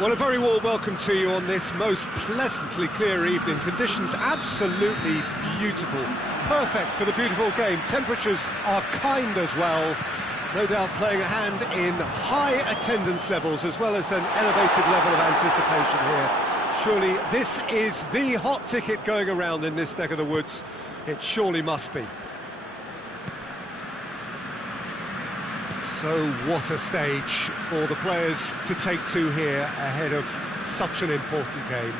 Well, a very warm welcome to you on this most pleasantly clear evening. Conditions absolutely beautiful. Perfect for the beautiful game. Temperatures are kind as well. No doubt playing a hand in high attendance levels as well as an elevated level of anticipation here. Surely this is the hot ticket going around in this neck of the woods. It surely must be. So what a stage for the players to take to here ahead of such an important game.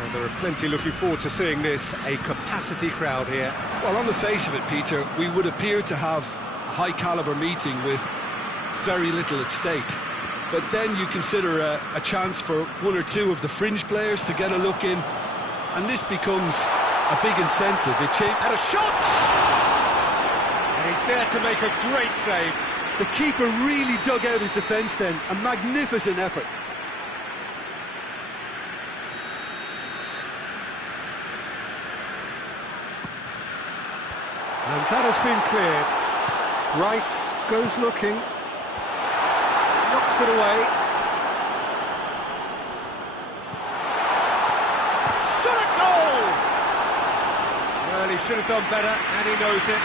Well, there are plenty looking forward to seeing this, a capacity crowd here. Well, on the face of it, Peter, we would appear to have a high-caliber meeting with very little at stake. But then you consider a chance for one or two of the fringe players to get a look in, and this becomes a big incentive. And a shot! And he's there to make a great save. The keeper really dug out his defence then, a magnificent effort. And that has been cleared. Rice goes looking, knocks it away. Shot a goal! Well, he should have done better, and he knows it.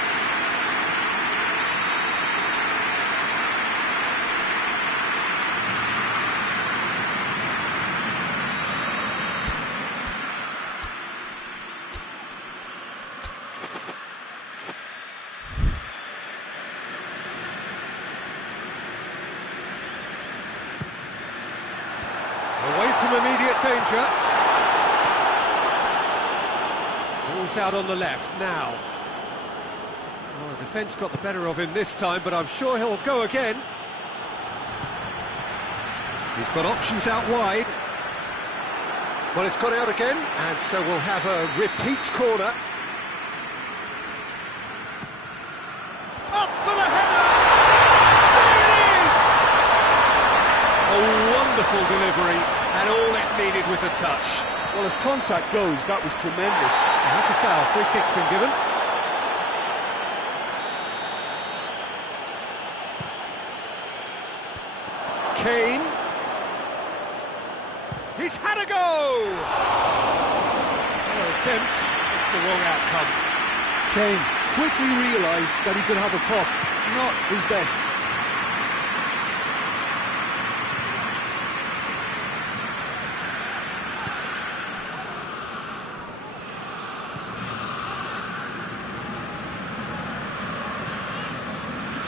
Away from immediate danger. Ball's out on the left now. Well, the defence got the better of him this time, but I'm sure he'll go again. He's got options out wide. Well, it's gone out again, and so we'll have a repeat corner. Up for the header! There it is! A wonderful delivery, and all it needed was a touch. Well, as contact goes, that was tremendous. And that's a foul. Free kick's been given. Kane. He's had a go! Well, attempt, it's the wrong outcome. Kane quickly realised that he could have a pop. Not his best.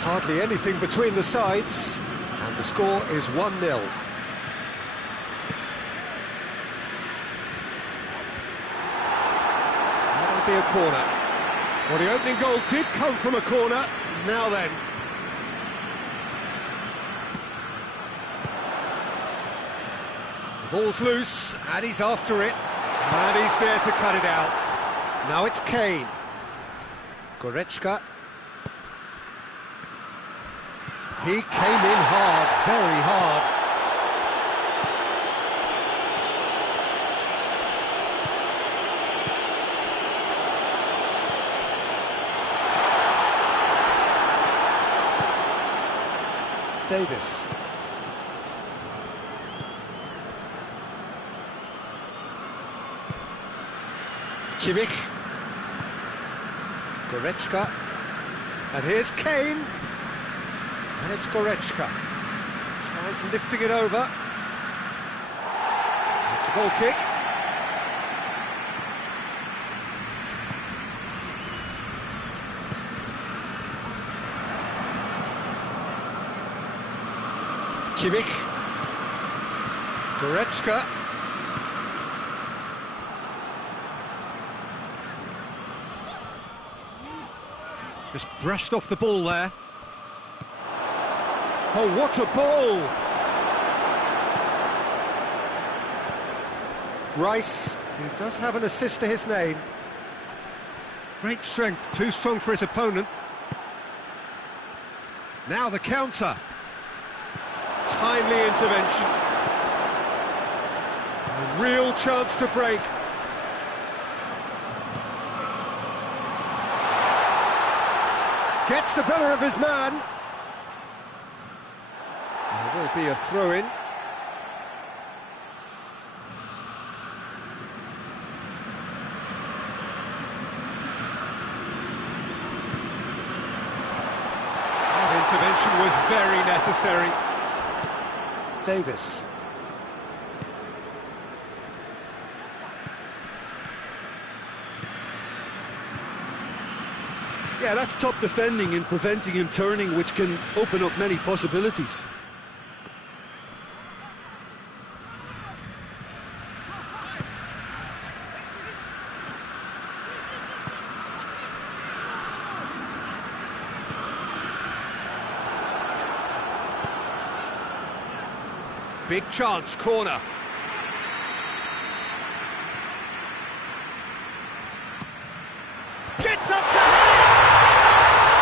Hardly anything between the sides, and the score is 1-0. That'll be a corner. Well, the opening goal did come from a corner. Now then. The ball's loose, and he's after it. And he's there to cut it out. Now it's Kane. Goretzka. He came in hard, very hard. Davis. Kimmich. Goretzka. And here's Kane. And it's Goretzka. Tries lifting it over. It's a goal kick. Kimmich. Goretzka. Just brushed off the ball there. Oh, what a ball! Rice, who does have an assist to his name. Great strength, too strong for his opponent. Now the counter. Timely intervention. A real chance to break. Gets the better of his man. There will be a throw-in. was very necessary. Davis. Yeah, that's top defending and preventing him turning, which can open up many possibilities. Big chance, corner. Gets up to hit it!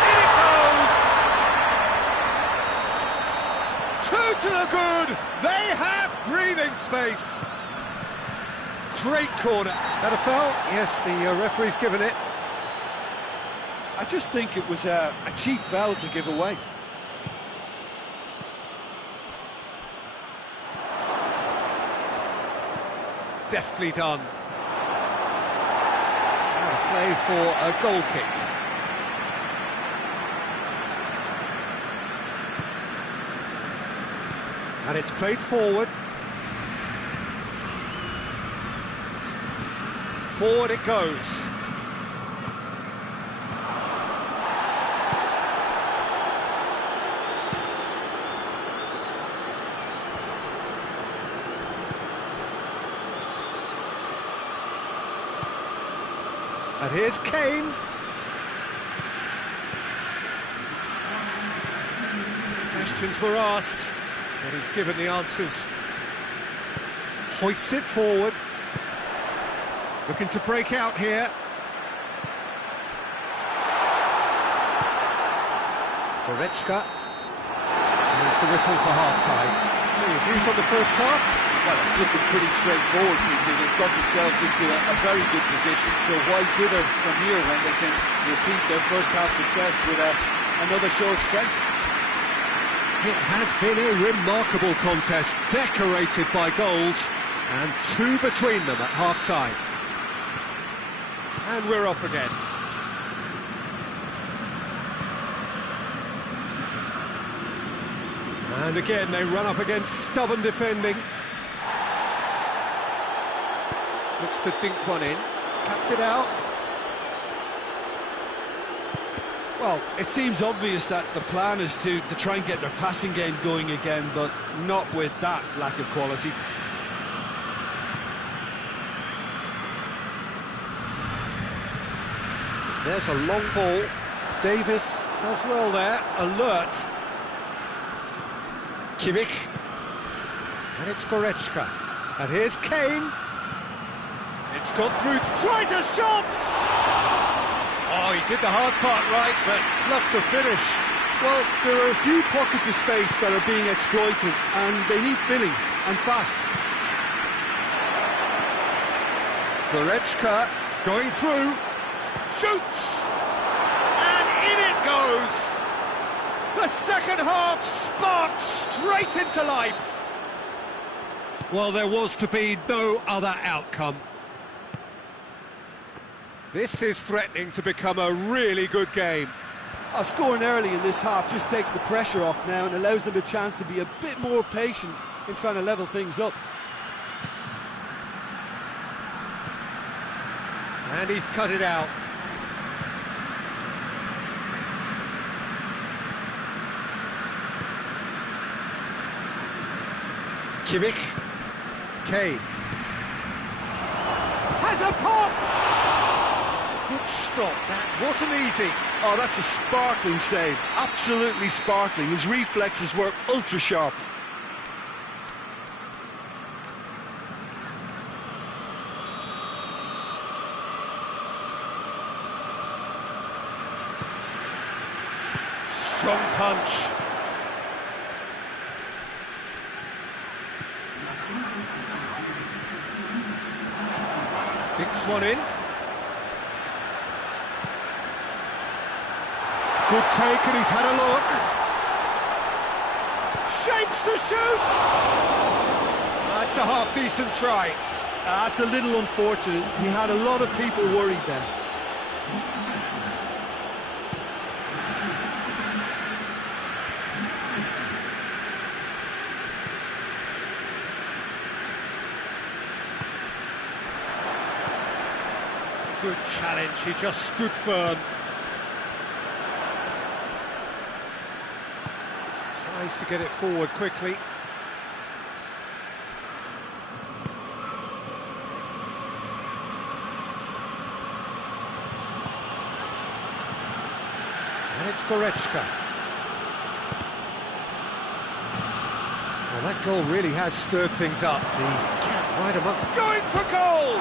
In it goes! Two to the good! They have breathing space! Great corner. That a foul? Yes, the referee's given it. I just think it was a cheap foul to give away. Deftly done. Out of play for a goal kick. And it's played forward. Forward it goes. And here's Kane. Questions were asked, but he's given the answers. Hoists it forward. Looking to break out here. Goretzka. Here's the whistle for half-time. So your views on the first half? Well, it's looking pretty straightforward, Peter. They've got themselves into a very good position, so why dither from here when they can repeat their first half success with another show of strength? It has been a remarkable contest, decorated by goals, and two between them at half-time. And we're off again. And again, they run up against stubborn defending. Looks to dink one in, cuts it out. Well, it seems obvious that the plan is to try and get their passing game going again, but not with that lack of quality. There's a long ball. Davis does well there, alert. Kimmich. And it's Goretzka. And here's Kane. It's got through, tries a shot! Oh, he did the hard part right, but fluffed the finish. Well, there are a few pockets of space that are being exploited, and they need filling, and fast. Goretzka going through, shoots! And in it goes! The second half sparked straight into life! Well, there was to be no other outcome. This is threatening to become a really good game. Scoring early in this half just takes the pressure off now and allows them a chance to be a bit more patient in trying to level things up. And he's cut it out. Kimmich. Kane. Has a pop! Good stop, that wasn't easy. Oh, that's a sparkling save, absolutely sparkling. His reflexes were ultra sharp. Strong punch. Dinks one in. Good take, and he's had a look. Shapes to shoot! That's a half-decent try. That's a little unfortunate. He had a lot of people worried then. Good challenge, he just stood firm. Tries to get it forward quickly. And it's Goretzka. Well, that goal really has stirred things up. The cat right amongst... Going for goal!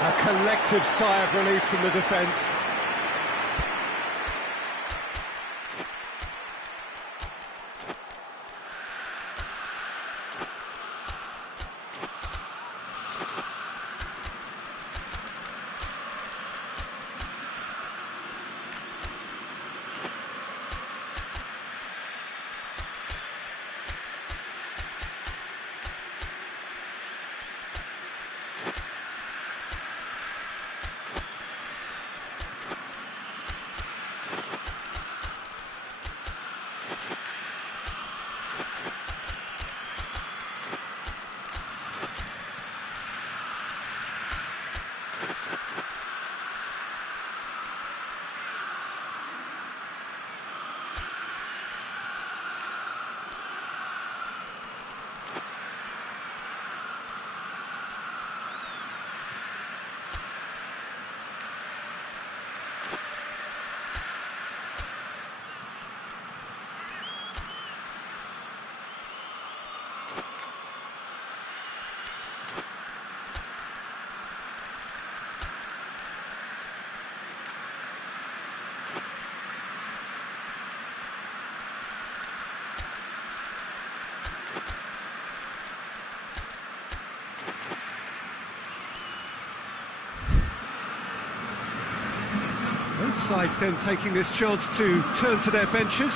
A collective sigh of relief from the defence. Both sides then taking this chance to turn to their benches.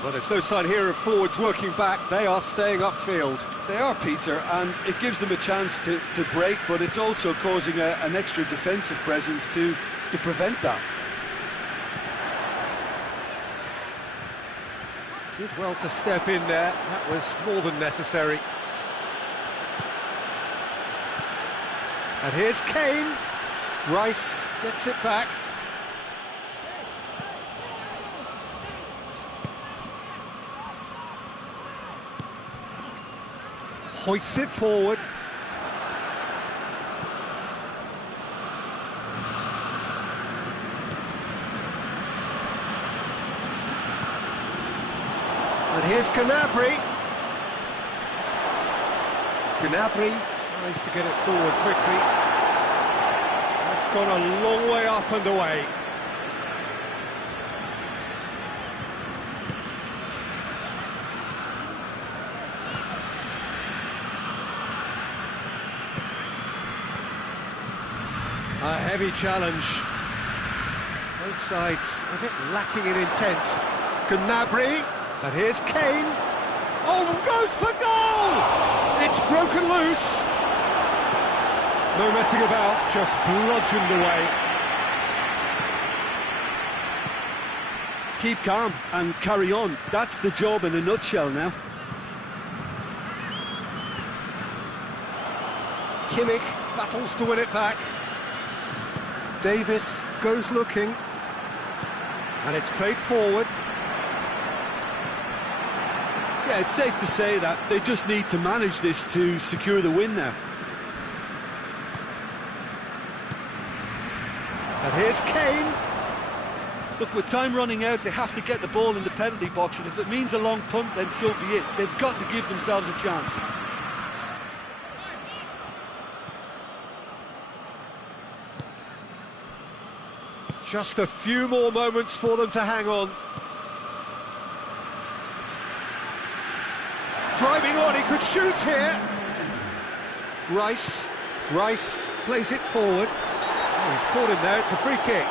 Well, there's no sign here of forwards working back. They are staying upfield. They are, Peter, and it gives them a chance to break, but it's also causing an extra defensive presence to prevent that. Did well to step in there. That was more than necessary. And here's Kane. Rice gets it back. Hoists it forward. And here's Gnabry. Gnabry tries to get it forward quickly. That's gone a long way up and away. A heavy challenge. Both sides a bit lacking in intent. Gnabry. And here's Kane. Oh, goes for goal! It's broken loose. No messing about, just bludgeoned away. Keep calm and carry on. That's the job in a nutshell now. Kimmich battles to win it back. Davis goes looking. And it's played forward. Yeah, it's safe to say that they just need to manage this to secure the win now. And here's Kane. Look, with time running out, they have to get the ball in the penalty box, and if it means a long punt, then so be it. They've got to give themselves a chance. Just a few more moments for them to hang on. Driving on, he could shoot here. Rice plays it forward. Oh, he's caught him there, it's a free kick.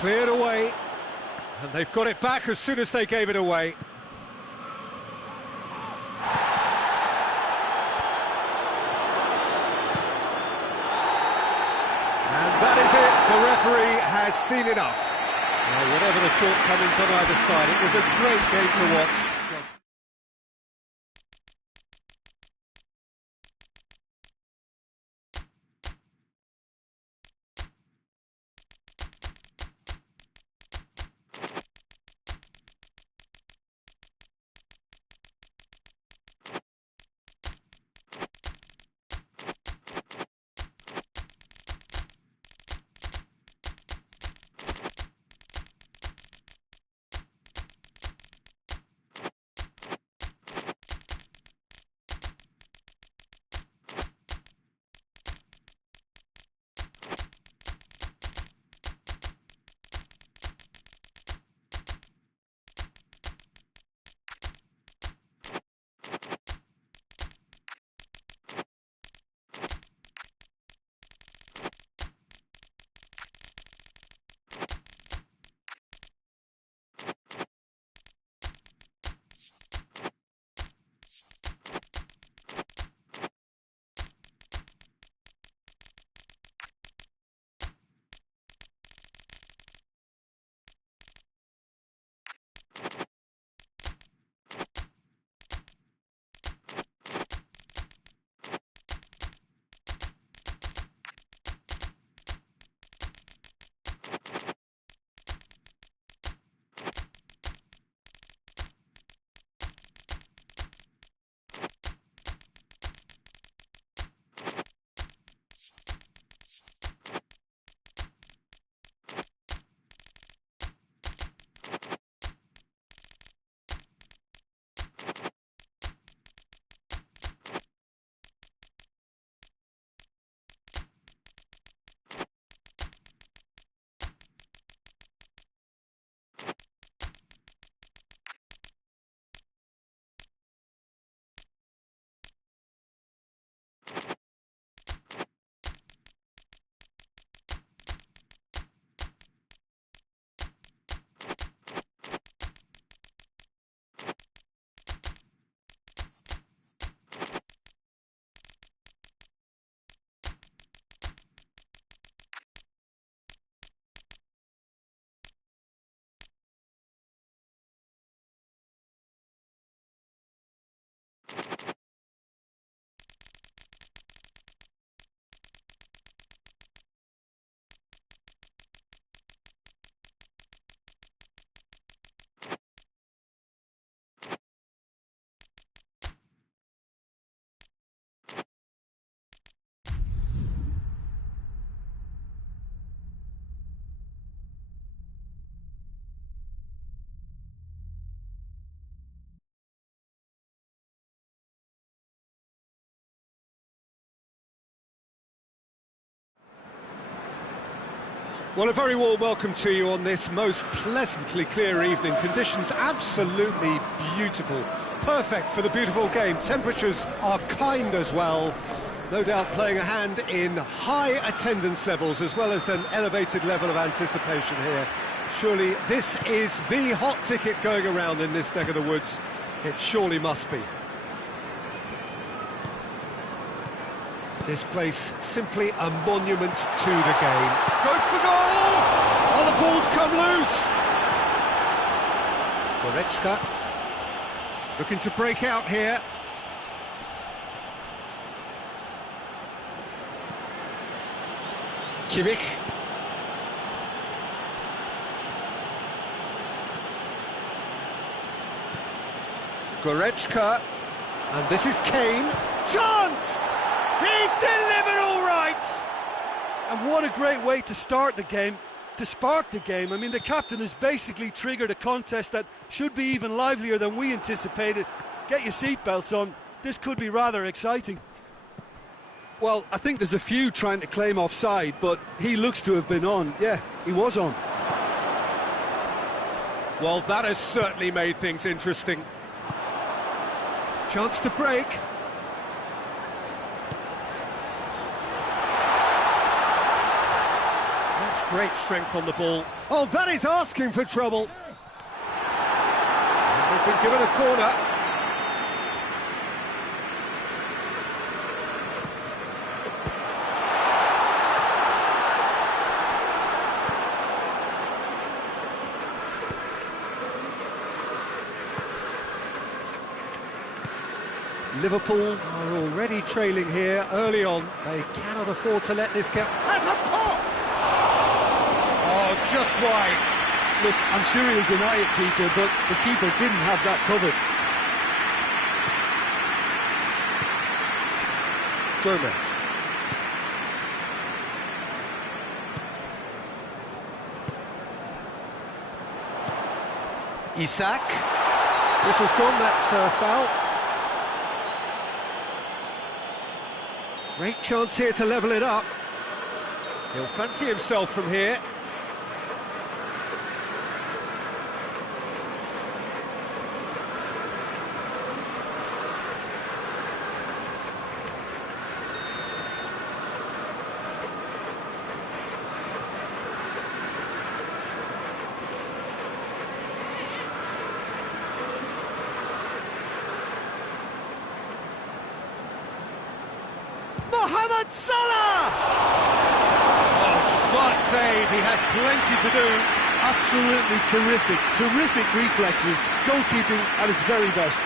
Cleared away, and they've got it back as soon as they gave it away. seen enough. Well, whatever the shortcomings on either side, it was a great game to watch. Well, a very warm welcome to you on this most pleasantly clear evening. Conditions absolutely beautiful. Perfect for the beautiful game. Temperatures are kind as well. No doubt playing a hand in high attendance levels as well as an elevated level of anticipation here. Surely this is the hot ticket going around in this neck of the woods. It surely must be. This place simply a monument to the game. Goes for goal! Oh, the ball's come loose! Goretzka. Looking to break out here. Kimmich. Goretzka. And this is Kane. Chance! He's delivered all right! And what a great way to start the game, to spark the game. I mean, the captain has basically triggered a contest that should be even livelier than we anticipated. Get your seatbelts on, this could be rather exciting. Well, I think there's a few trying to claim offside, but he looks to have been on. Yeah, he was on. Well, that has certainly made things interesting. Chance to break. That's great strength on the ball. Oh, that is asking for trouble. They've been given a corner. Liverpool are already trailing here early on. They cannot afford to let this get... Has a pop! Oh, just wide. Look, I'm sure he'll deny it, Peter, but the keeper didn't have that covered. Gomez. Isak. This has gone, that's a foul. Great chance here to level it up. He'll fancy himself from here. Mohamed Salah! Oh, smart save, he had plenty to do. Absolutely terrific, terrific reflexes, goalkeeping at its very best.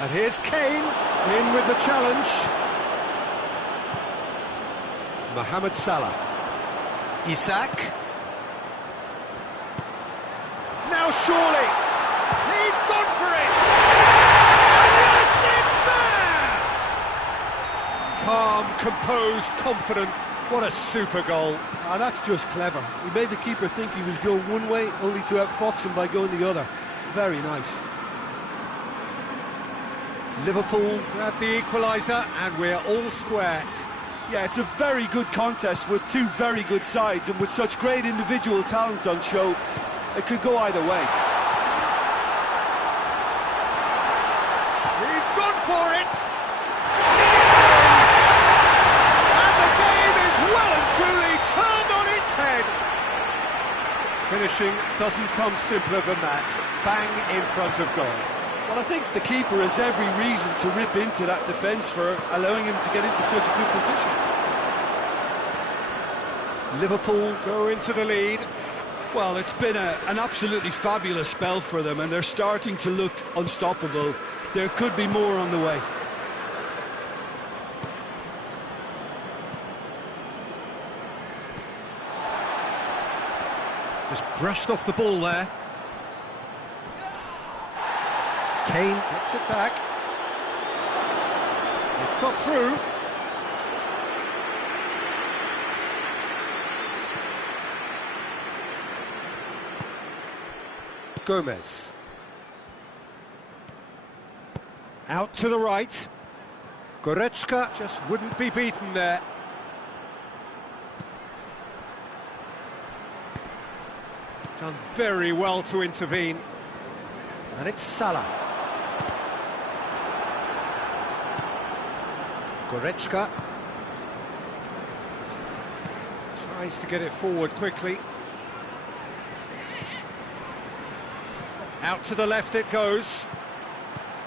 And here's Kane, in with the challenge. Mohamed Salah. Isak. Now surely. He's gone for it! And yes, it's there! Calm, composed, confident. What a super goal. Ah, that's just clever. He made the keeper think he was going one way, only to outfox him by going the other. Very nice. Liverpool grab the equaliser, and we're all square. Yeah, it's a very good contest with two very good sides, and with such great individual talent on show, it could go either way. He's gone for it! And the game is well and truly turned on its head! Finishing doesn't come simpler than that. Bang in front of goal. Well, I think the keeper has every reason to rip into that defence for allowing him to get into such a good position. Liverpool go into the lead. Well, it's been an absolutely fabulous spell for them, and they're starting to look unstoppable. There could be more on the way. Just brushed off the ball there. Kane gets it back. It's got through. Gomez. Out to the right. Goretzka just wouldn't be beaten there. Done very well to intervene. And it's Salah. Goretzka tries to get it forward quickly. Out to the left it goes.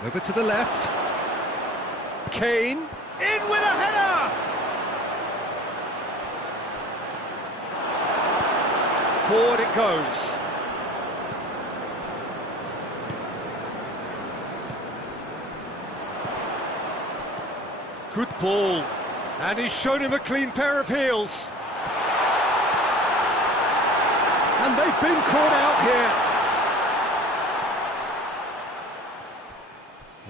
Over to the left. Kane in with a header! Forward it goes. Good ball, and he's shown him a clean pair of heels. And they've been caught out here.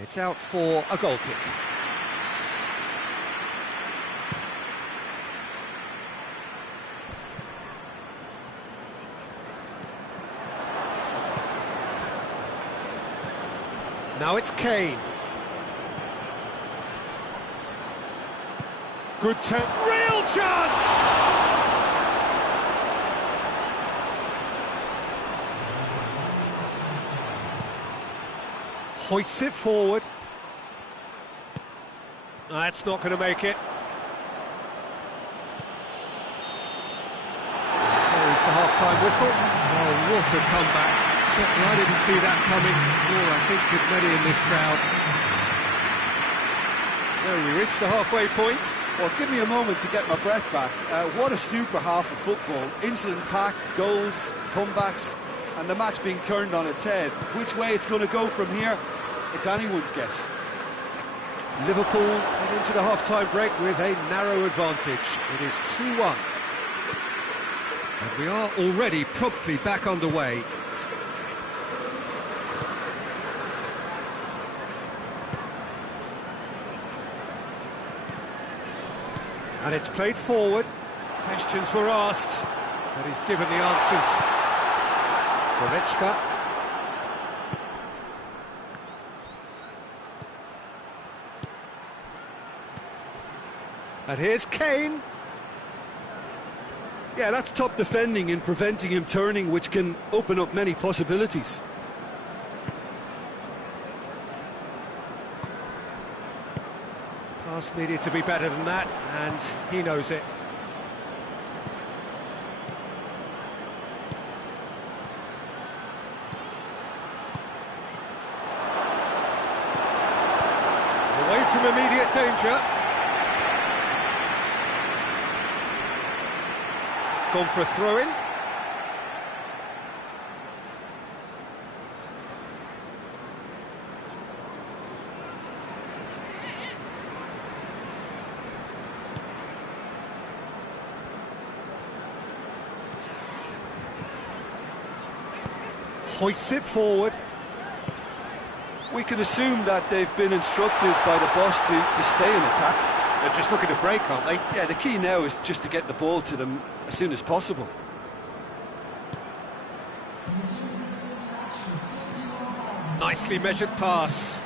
It's out for a goal kick. Now it's Kane. Good turn, real chance! Hoists it forward. That's not going to make it. There's the half-time whistle. Oh, what a comeback. Certainly I didn't see that coming, nor I think did many in this crowd. So we reached the halfway point. Well, give me a moment to get my breath back. What a super half of football. Incident-packed, goals, comebacks, and the match being turned on its head. Which way it's going to go from here, it's anyone's guess. Liverpool head into the half-time break with a narrow advantage. It is 2-1. And we are already promptly back underway. And it's played forward. Questions were asked, but he's given the answers. Goretzka. And here's Kane. Yeah, that's top defending and preventing him turning, which can open up many possibilities. Pass needed to be better than that, and he knows it. Away from immediate danger. It's gone for a throw-in. Hoists it forward. We can assume that they've been instructed by the boss to stay in attack. They're just looking to break, aren't they? Yeah, the key now is just to get the ball to them as soon as possible. Nicely measured pass.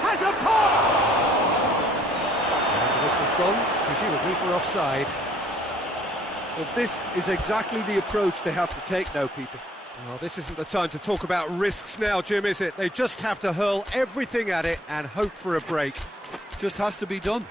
Has a pop! And this was gone, presumably for offside. Well, this is exactly the approach they have to take now, Peter. Well, this isn't the time to talk about risks now, Jim, is it? They just have to hurl everything at it and hope for a break. Just has to be done.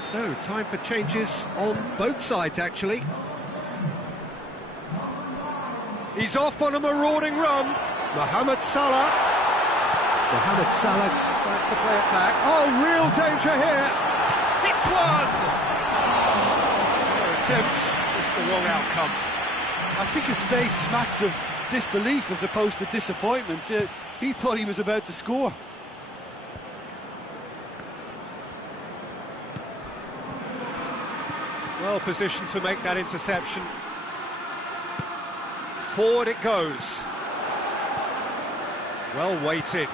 So, time for changes on both sides, actually. He's off on a marauding run. Mohamed Salah. Mohamed Salah decides to play it back. Oh, real danger here. Hits one. Attempt, just the wrong outcome. I think his face smacks of disbelief as opposed to disappointment. He thought he was about to score. Well positioned to make that interception. Forward it goes. Well weighted.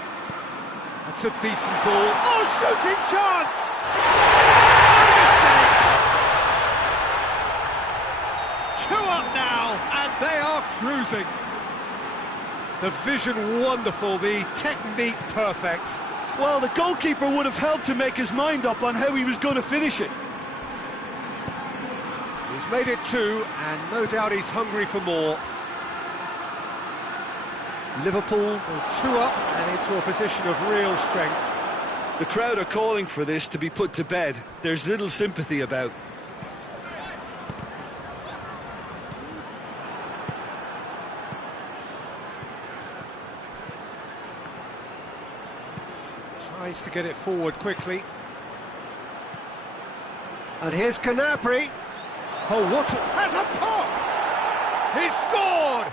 That's a decent ball. Oh, shooting chance! No mistake! 2 up now, and they are cruising. The vision wonderful, the technique perfect. Well, the goalkeeper would have helped to make his mind up on how he was going to finish it. He's made it 2, and no doubt he's hungry for more. Liverpool 2 up and into a position of real strength. The crowd are calling for this to be put to bed. There's little sympathy about. Tries to get it forward quickly. And here's Gnabry. Oh, what has a pop! He scored!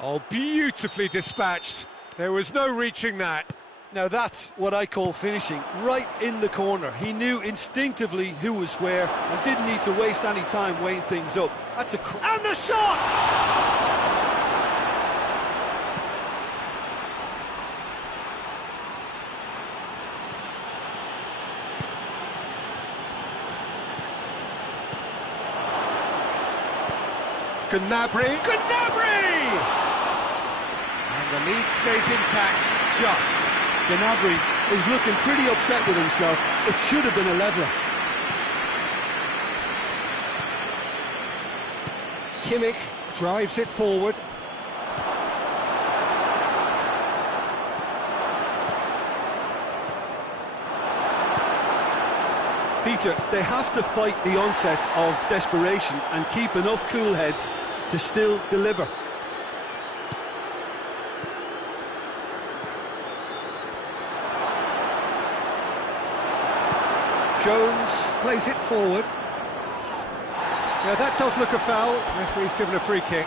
Oh, beautifully dispatched. There was no reaching that. Now that's what I call finishing, right in the corner. He knew instinctively who was where and didn't need to waste any time weighing things up. That's a... And the shot! Gnabry! Gnabry! And the lead stays intact, just. Gnabry is looking pretty upset with himself. It should have been a leveller. Kimmich drives it forward. Peter, they have to fight the onset of desperation and keep enough cool heads to still deliver. Jones plays it forward. Yeah, that does look a foul. Referee's given a free kick.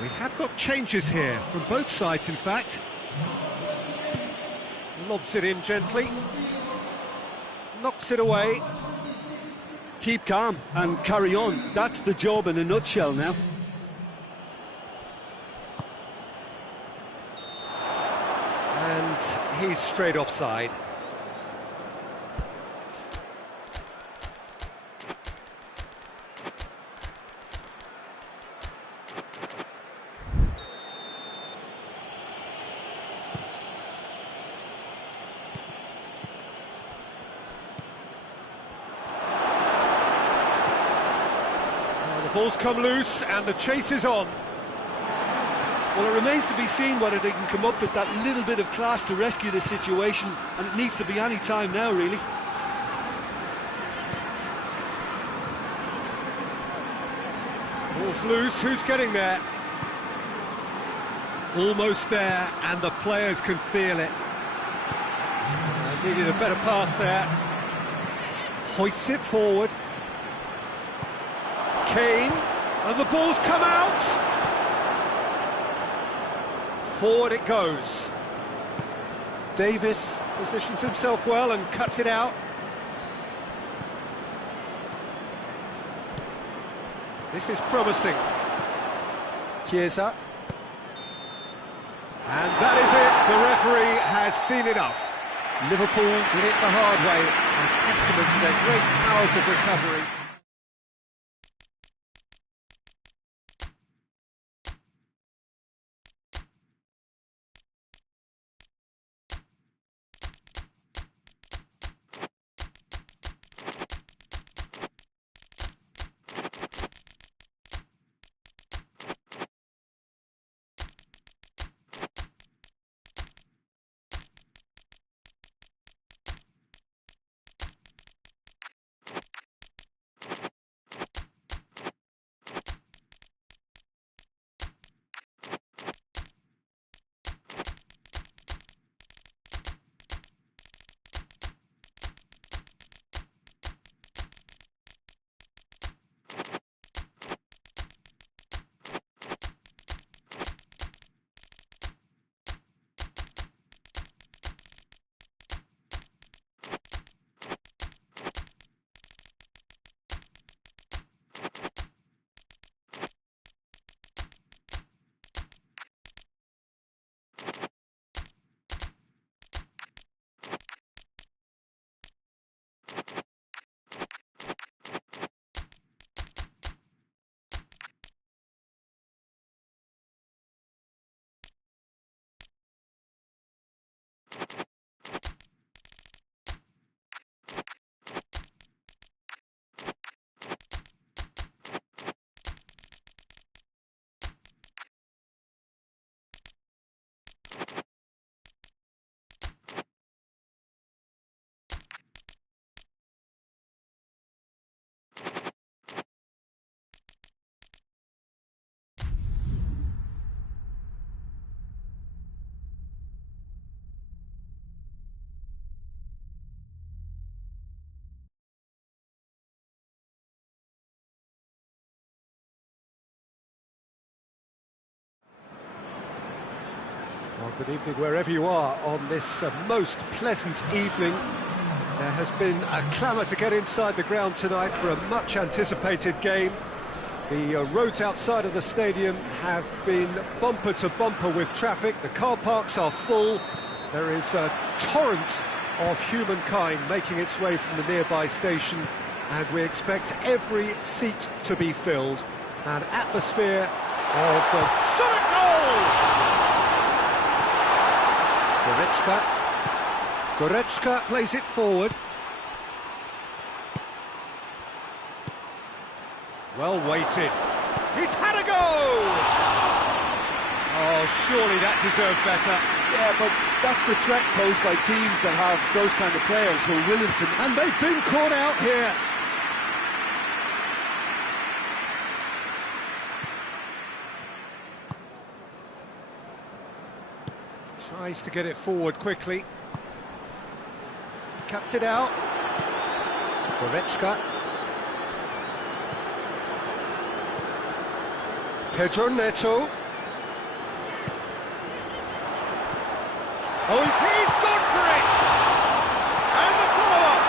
We have got changes here, from both sides in fact. Lobs it in gently. Knocks it away. Keep calm and carry on. That's the job in a nutshell now. And he's straight offside. The ball's come loose and the chase is on. Well, it remains to be seen whether they can come up with that little bit of class to rescue the situation, and it needs to be any time now, really. Ball's loose, who's getting there? Almost there, and the players can feel it. Needed a better pass there. Hoists it forward. Kane, and the ball's come out. Forward it goes. Davis positions himself well and cuts it out. This is promising. Chiesa. And that is it. The referee has seen enough. Liverpool did it the hard way, a testament to their great powers of recovery. Good evening wherever you are on this most pleasant evening. There has been a clamour to get inside the ground tonight for a much-anticipated game. The roads outside of the stadium have been bumper to bumper with traffic. The car parks are full. There is a torrent of humankind making its way from the nearby station, and we expect every seat to be filled. An atmosphere of the shot goal! Goretzka plays it forward. Well weighted. He's had a go! Oh, surely that deserved better. Yeah, but that's the threat posed by teams that have those kind of players who are willing to... And they've been caught out here. Tries to get it forward quickly. Cuts it out. Goretzka. Pedro Neto. Oh, he's gone for it! And the follow-up!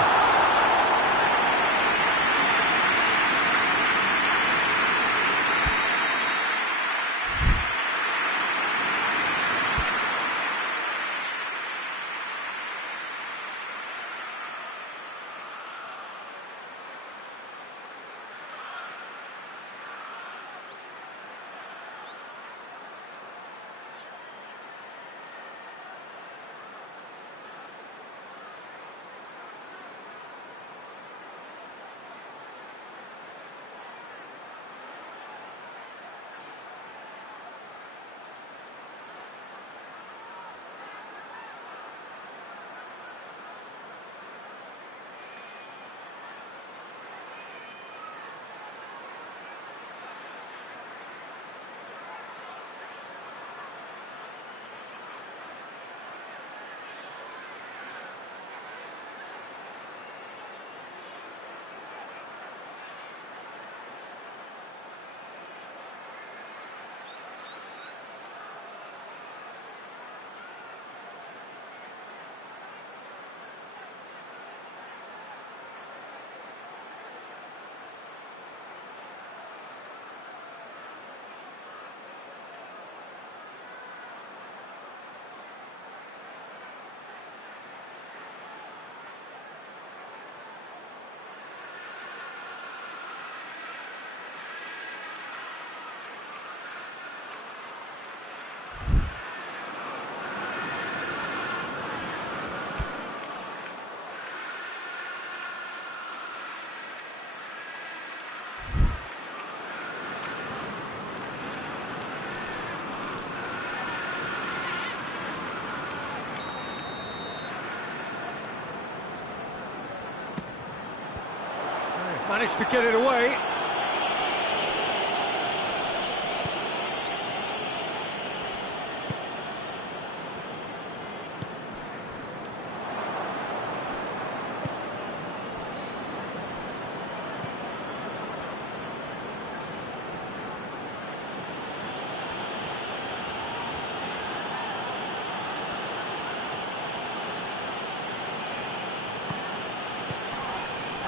Managed to get it away.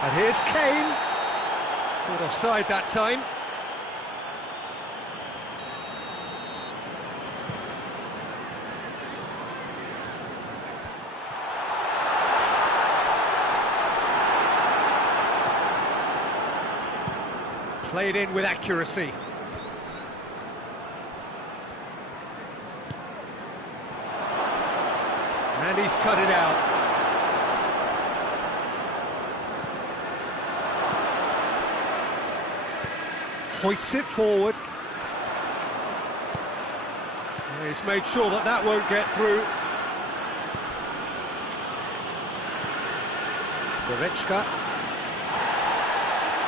And here's Kane. Caught offside that time. Played in with accuracy. And he's cut it out. Hoists it forward. He's made sure that that won't get through. Goretzka.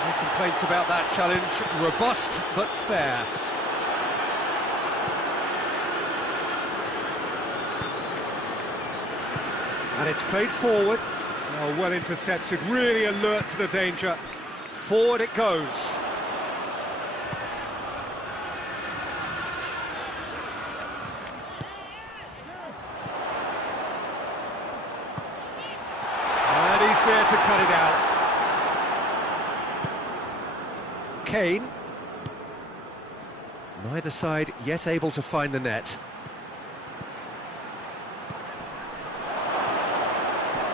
No complaints about that challenge. Robust but fair. And it's played forward. Well intercepted, really alert to the danger. Forward it goes. there to cut it out. Kane. Neither side yet able to find the net.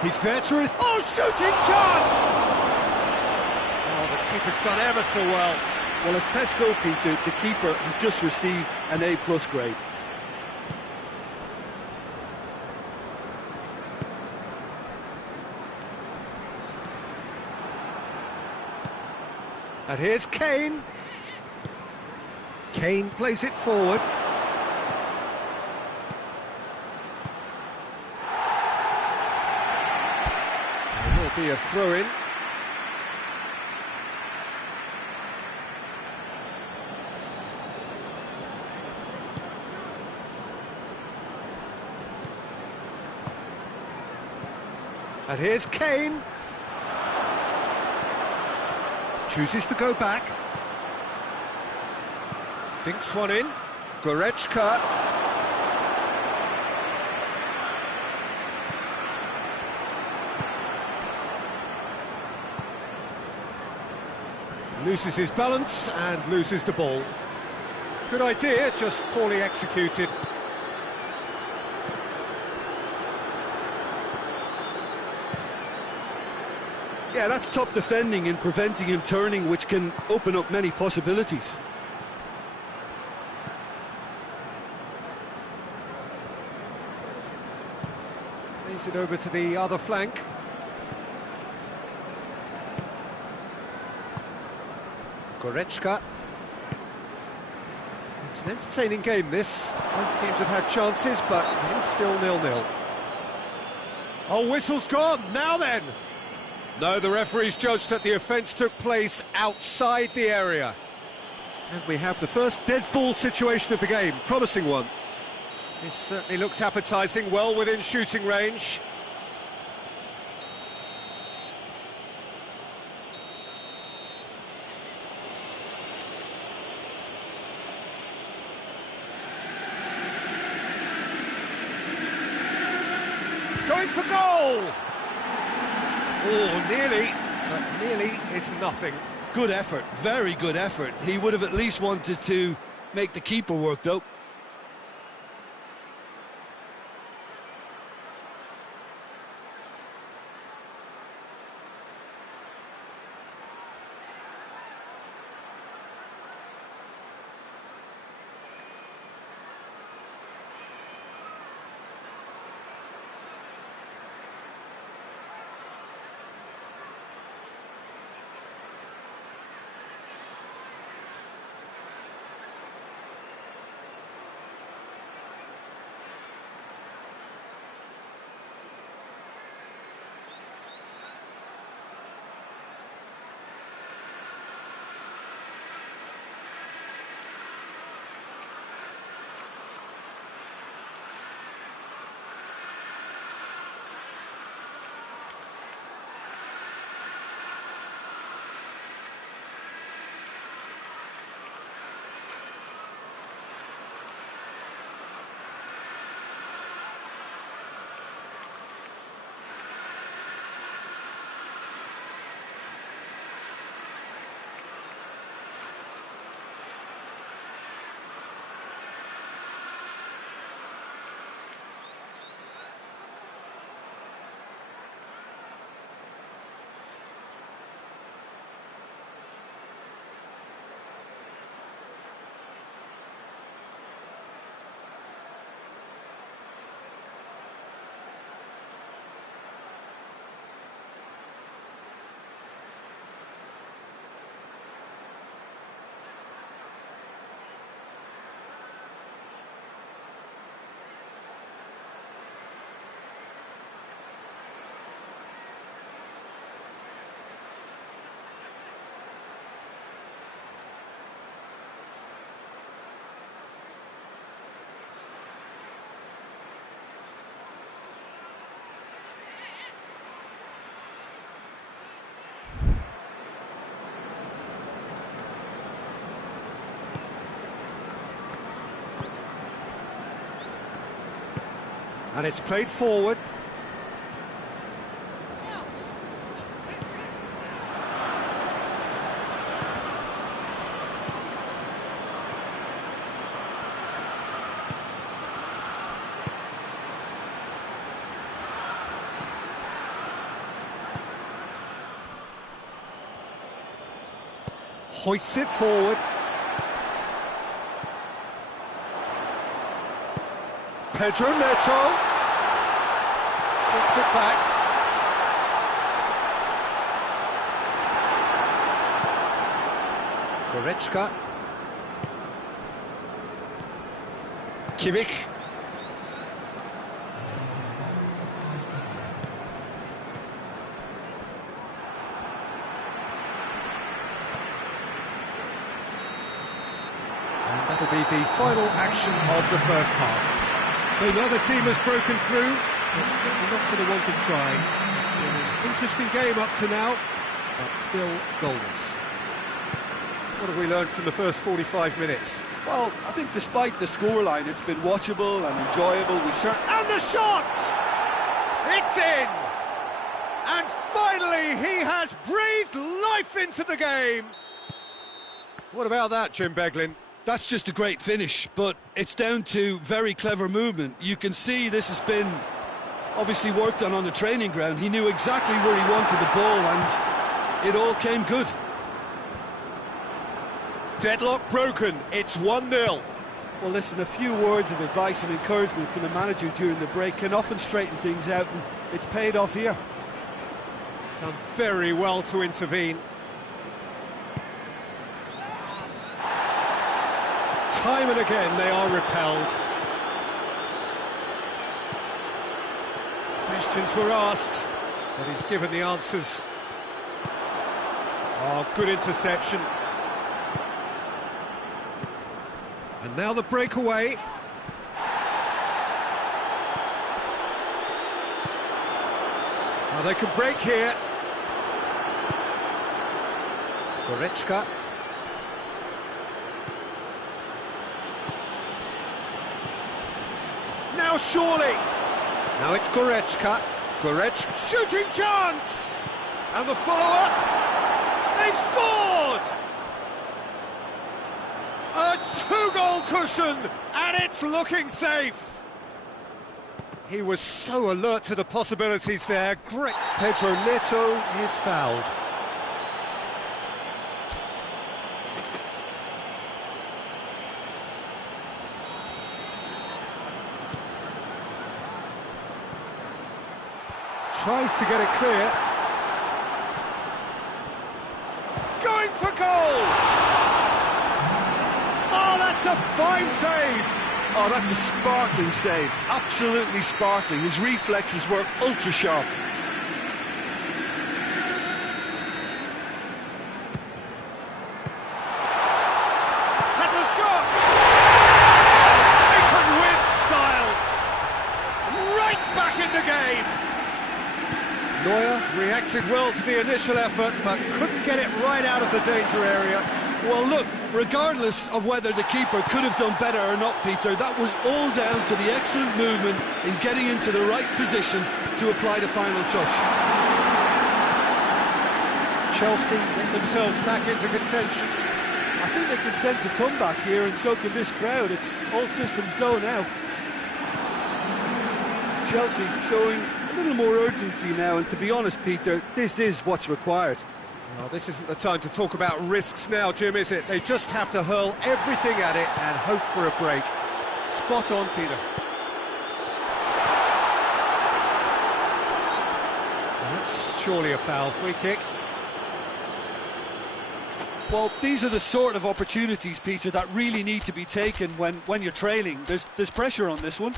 He's there to his... Oh, shooting chance! Oh, the keeper's done ever so well. Well, as tests go, Peter, the keeper has just received an A+ grade. And here's Kane. Kane plays it forward. There will be a throw-in. And here's Kane. Chooses to go back. Dinks one in. Goretzka. Loses his balance and loses the ball. Good idea, just poorly executed. Yeah, that's top defending and preventing him turning, which can open up many possibilities. Plays it over to the other flank. Goretzka. It's an entertaining game, this. Both teams have had chances, but it's still 0-0. Oh, whistle's gone, now then! No, the referee's judged that the offence took place outside the area. And we have the first dead ball situation of the game, promising one. This certainly looks appetising, well within shooting range. Going for goal! Oh, nearly, but nearly is nothing. Good effort, very good effort. He would have at least wanted to make the keeper work, though. And it's played forward. Hoists it forward. Pedro Neto. Gets it back. Goretzka. Kimmich. And that'll be the final action of the first half. So another team has broken through, but certainly not for the want of trying. An interesting game up to now, but still goalless. What have we learned from the first 45 minutes? Well, I think despite the scoreline, it's been watchable and enjoyable. And the shot! It's in! And finally, he has breathed life into the game! What about that, Jim Beglin? That's just a great finish, but it's down to very clever movement. You can see this has been obviously worked on the training ground. He knew exactly where he wanted the ball, and it all came good. Deadlock broken, it's 1-0. Well, listen, a few words of advice and encouragement from the manager during the break can often straighten things out, and it's paid off here. Done very well to intervene. Time and again they are repelled. Questions were asked, but he's given the answers. Oh, good interception. And now the breakaway. Now they can break here. Goretzka. Now surely. Now it's Goretzka. Goretzka. Shooting chance! And the follow-up. They've scored! A two-goal cushion, and it's looking safe. He was so alert to the possibilities there. Great. Pedro Neto is fouled. Tries to get it clear. Going for goal! Oh, that's a fine save! Oh, that's a sparkling save. Absolutely sparkling. His reflexes were ultra sharp. Has a shot! Taken with style! Right back in the game! Neuer reacted well to the initial effort, but couldn't get it right out of the danger area. Well, look, regardless of whether the keeper could have done better or not, Peter, that was all down to the excellent movement in getting into the right position to apply the final touch. Chelsea get themselves back into contention. I think they can sense a comeback here, and so can this crowd. It's all systems go now. Chelsea showing a little more urgency now, and to be honest, Peter, this is what's required. Well, this isn't the time to talk about risks now, Jim, is it? They just have to hurl everything at it and hope for a break. Spot on, Peter. Well, that's surely a foul. Free kick. Well, these are the sort of opportunities, Peter, that really need to be taken when you're trailing. There's pressure on this one.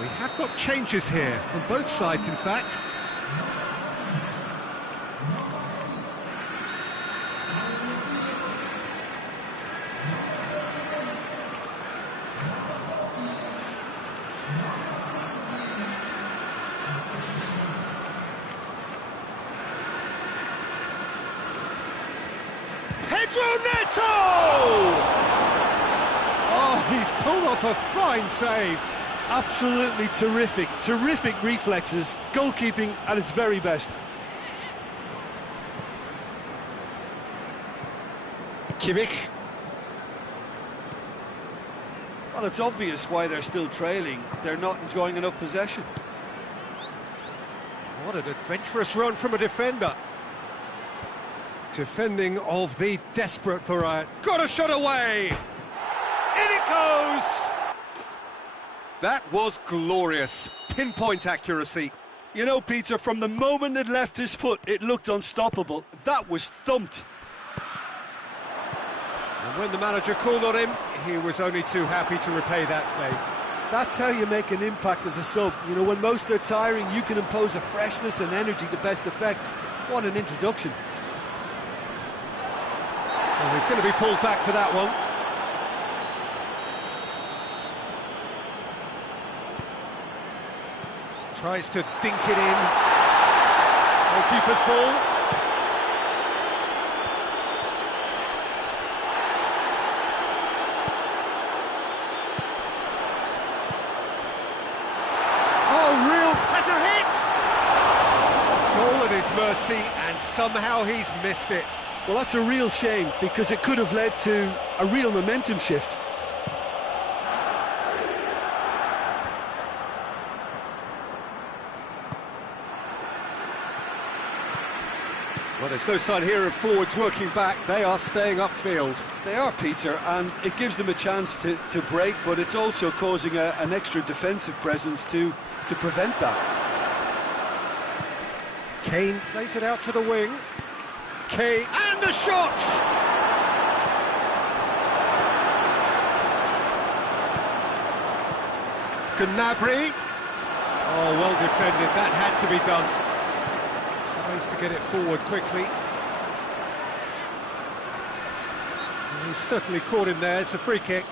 We have got changes here, from both sides in fact. Pedro Neto! Oh, he's pulled off a fine save. Absolutely terrific, terrific reflexes, goalkeeping at its very best. Kimmich. Well, it's obvious why they're still trailing. They're not enjoying enough possession. What an adventurous run from a defender. Defending of the desperate variety. Got a shot away! In it goes! That was glorious. Pinpoint accuracy. You know, Peter, from the moment it left his foot, it looked unstoppable. That was thumped. And when the manager called on him, he was only too happy to repay that faith. That's how you make an impact as a sub. You know, when most are tiring, you can impose a freshness and energy to best effect. What an introduction. Well, he's going to be pulled back for that one. Tries to dink it in. Goalkeeper's ball. Mercy, and somehow he's missed it. Well, that's a real shame, because it could have led to a real momentum shift. Well, there's no sign here of forwards working back. They are staying upfield. They are, Peter, and it gives them a chance to break, but it's also causing an extra defensive presence to prevent that. Kane plays it out to the wing. Kane, and the shot! Gnabry. Oh, well defended, that had to be done. Tries to get it forward quickly. He's certainly caught him there, it's a free kick.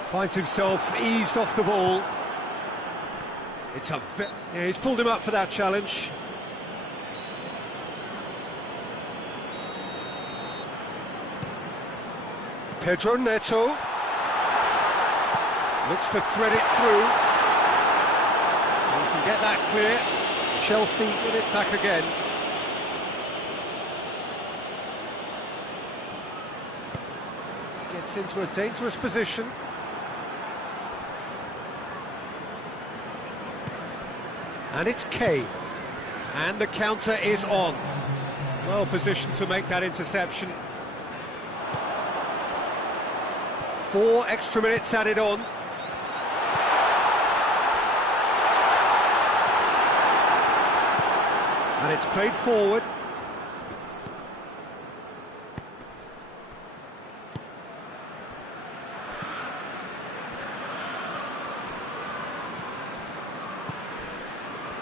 Finds himself eased off the ball. It's a yeah, he's pulled him up for that challenge. Pedro Neto looks to thread it through. He can get that clear. Chelsea get it back again. Gets into a dangerous position. And it's Kane, and the counter is on. Well positioned to make that interception. 4 extra minutes added on. And it's played forward.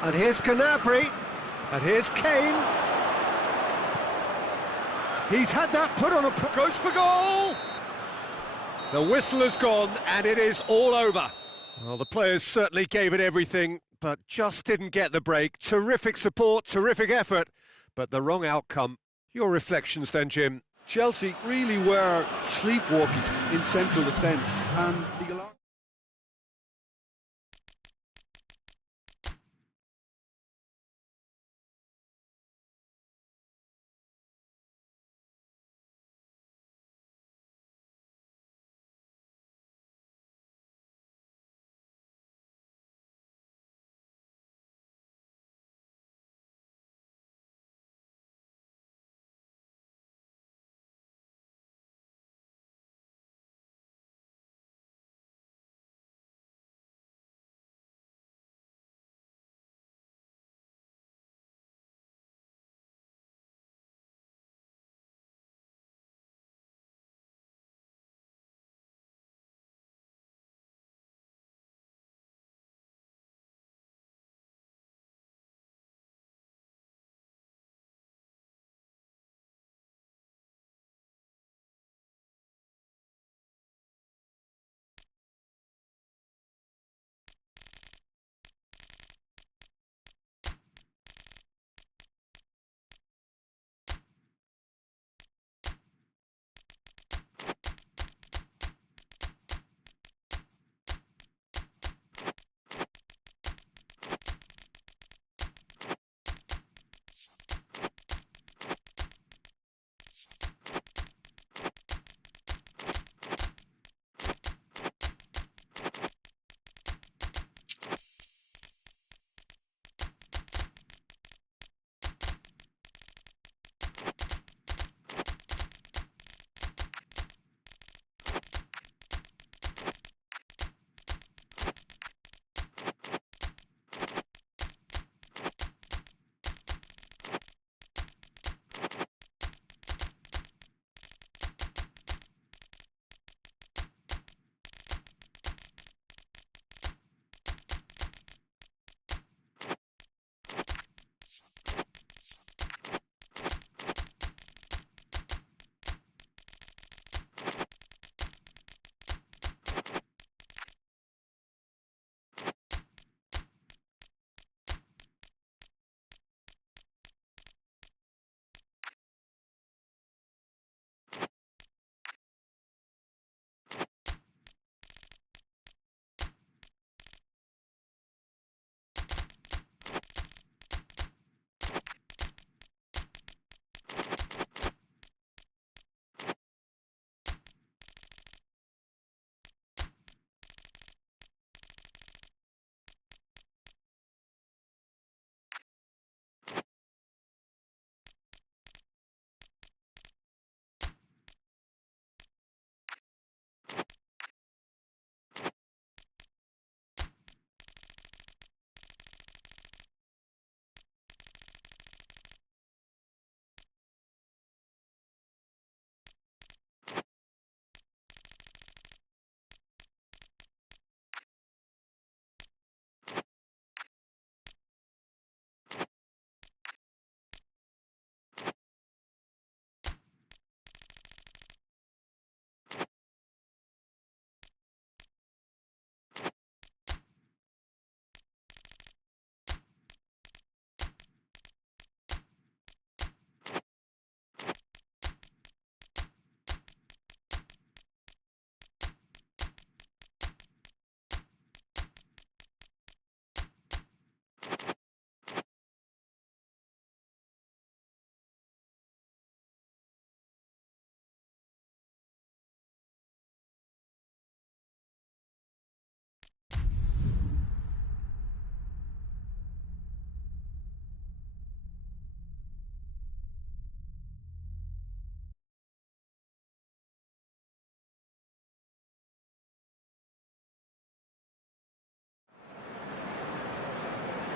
And here's Gnabry, and here's Kane. He's had that put on goes for goal! The whistle has gone, and it is all over. Well, the players certainly gave it everything, but just didn't get the break. Terrific support, terrific effort, but the wrong outcome. Your reflections then, Jim? Chelsea really were sleepwalking in central defence, and the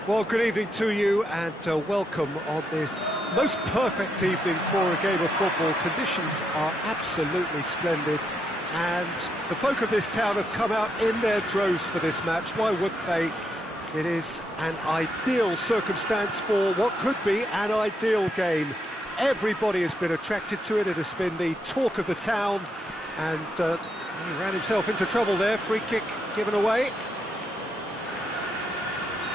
Well, good evening to you and welcome on this most perfect evening for a game of football. Conditions are absolutely splendid and the folk of this town have come out in their droves for this match. Why wouldn't they? It is an ideal circumstance for what could be an ideal game. Everybody has been attracted to it. It has been the talk of the town and he ran himself into trouble there. Free kick given away.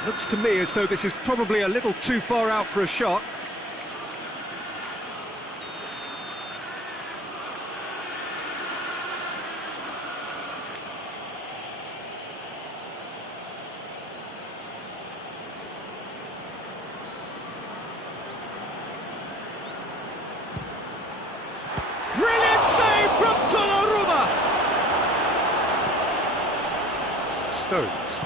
Looks to me as though this is probably a little too far out for a shot. Brilliant save from Donnarumma! Stones.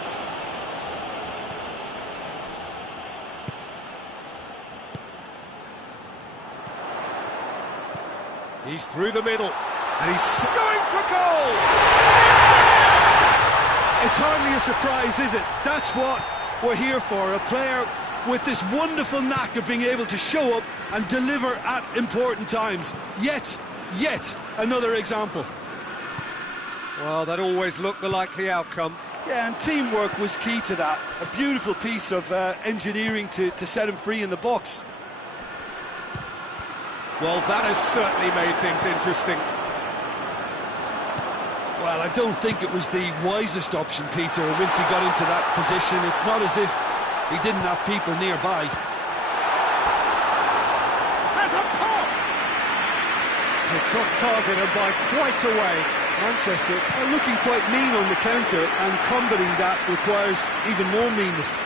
He's through the middle, and he's going for goal! It's hardly a surprise, is it? That's what we're here for, a player with this wonderful knack of being able to show up and deliver at important times. Yet another example. Well, that always looked the likely outcome. Yeah, and teamwork was key to that. A beautiful piece of engineering to set him free in the box. Well, that has certainly made things interesting. Well, I don't think it was the wisest option, Peter, once he got into that position. It's not as if he didn't have people nearby. Has a pop! It's off target and by quite a way. Manchester are looking quite mean on the counter, and combating that requires even more meanness.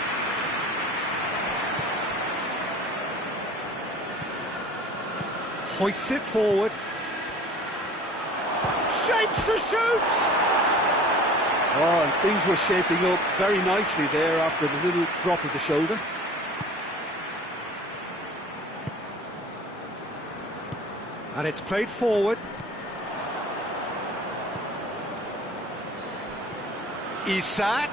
Hoists it forward. Shapes to shoot! Oh, and things were shaping up very nicely there after the little drop of the shoulder. And it's played forward. Isak.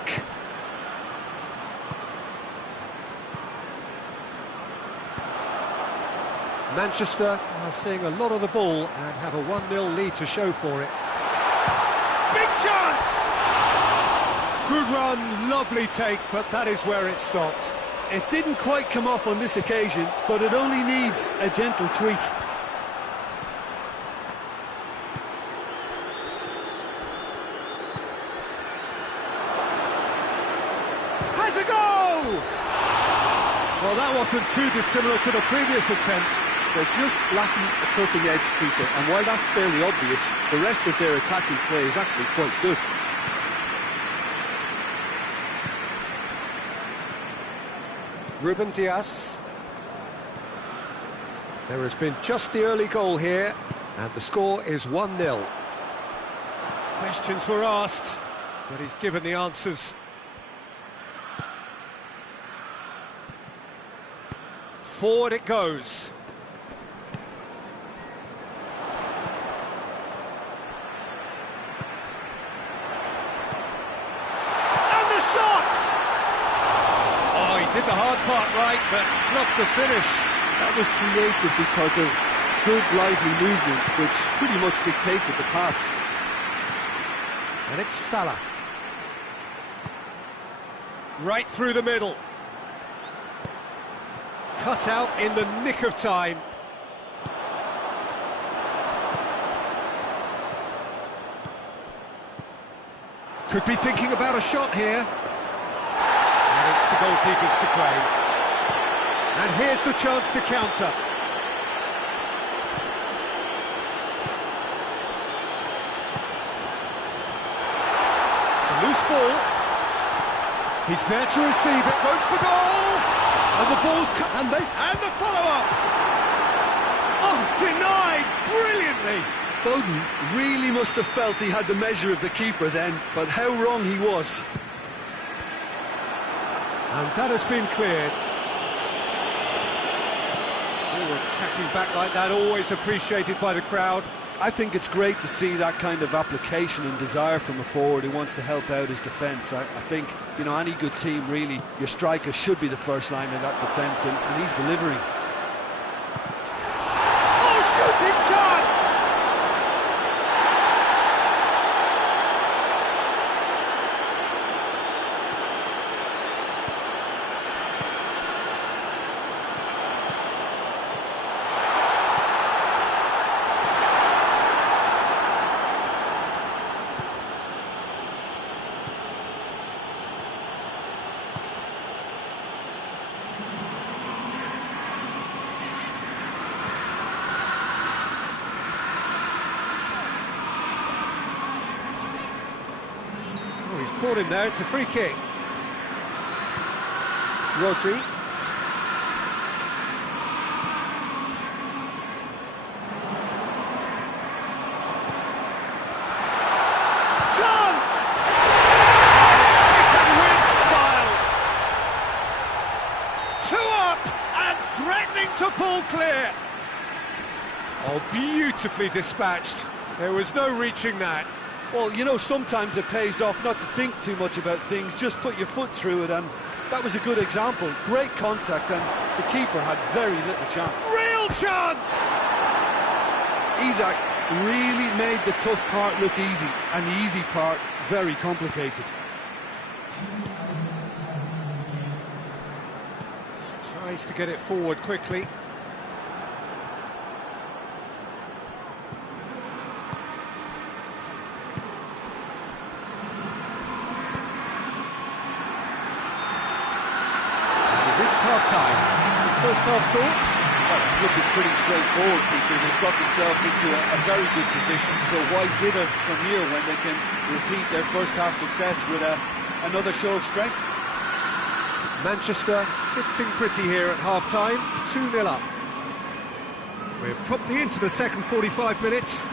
Manchester are seeing a lot of the ball and have a 1-0 lead to show for it. Big chance! Good run, lovely take, but that is where it stopped. It didn't quite come off on this occasion, but it only needs a gentle tweak. Has a goal! Well, that wasn't too dissimilar to the previous attempt. They're just lacking a cutting edge, Peter, and while that's fairly obvious, the rest of their attacking play is actually quite good. Ruben Dias. There has been just the early goal here, and the score is 1-0. Questions were asked, but he's given the answers. Forward it goes. Did the hard part right, but not the finish. That was created because of good, lively movement, which pretty much dictated the pass. And it's Salah. Right through the middle. Cut out in the nick of time. Could be thinking about a shot here. The goalkeepers to claim. And here's the chance to counter. It's a loose ball. He's there to receive it, goes for goal! And the ball's cut, and the follow-up! Oh, denied brilliantly! Foden really must have felt he had the measure of the keeper then, but how wrong he was. And that has been cleared. Forward tracking back like that, always appreciated by the crowd. I think it's great to see that kind of application and desire from a forward who wants to help out his defence. I think, you know, any good team, really, your striker should be the first line of that defence, and he's delivering. Oh, shooting chance! Caught him there, it's a free kick. Rodri. Chance! Taken with style. 2 up and threatening to pull clear. Oh, beautifully dispatched. There was no reaching that. Well, you know, sometimes it pays off not to think too much about things, just put your foot through it, and that was a good example. Great contact, and the keeper had very little chance. Real chance! Isak really made the tough part look easy, and the easy part very complicated. Tries to get it forward quickly. Half-time. Some first half thoughts? Well, it's looking pretty straightforward, Peter. They've got themselves into a very good position, so why dither from here when they can repeat their first half success with another show of strength? Manchester sitting pretty here at half-time, 2-0 up. We're promptly into the second 45 minutes.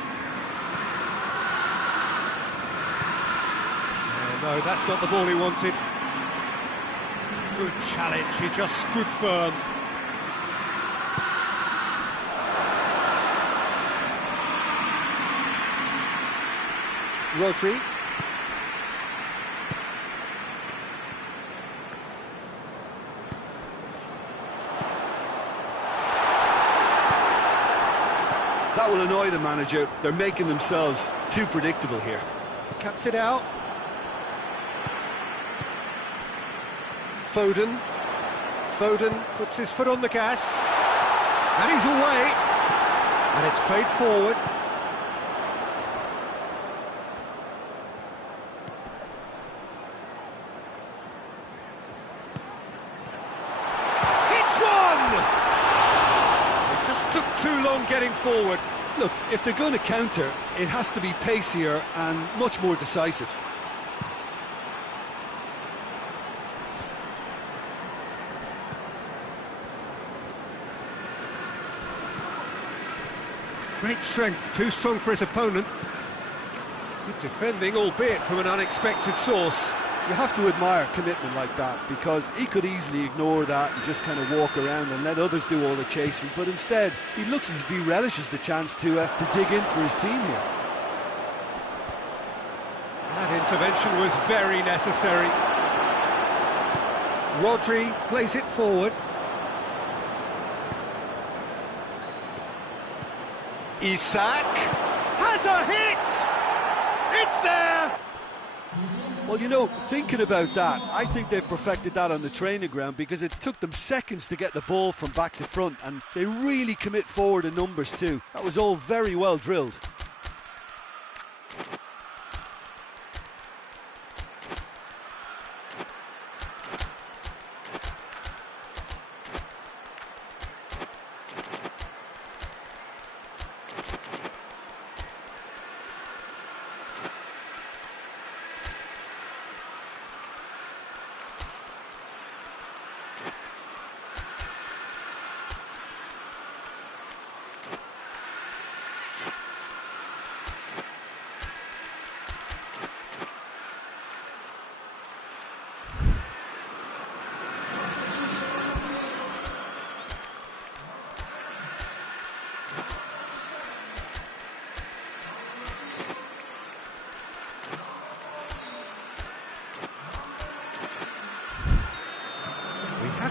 Oh, no, that's not the ball he wanted. Good challenge, he just stood firm. Rodri. That will annoy the manager. They're making themselves too predictable here. Cuts it out. Foden puts his foot on the gas, and he's away, and it's played forward. Hits one! It just took too long getting forward. Look, if they're going to counter, it has to be pacier and much more decisive. Great strength, too strong for his opponent. Good defending, albeit from an unexpected source. You have to admire commitment like that, because he could easily ignore that and just kind of walk around and let others do all the chasing, but instead he looks as if he relishes the chance to dig in for his team here. That intervention was very necessary. Rodri plays it forward. Isak has a hit! It's there! Well, you know, thinking about that, I think they've perfected that on the training ground, because it took them seconds to get the ball from back to front, and they really commit forward in numbers too. That was all very well drilled.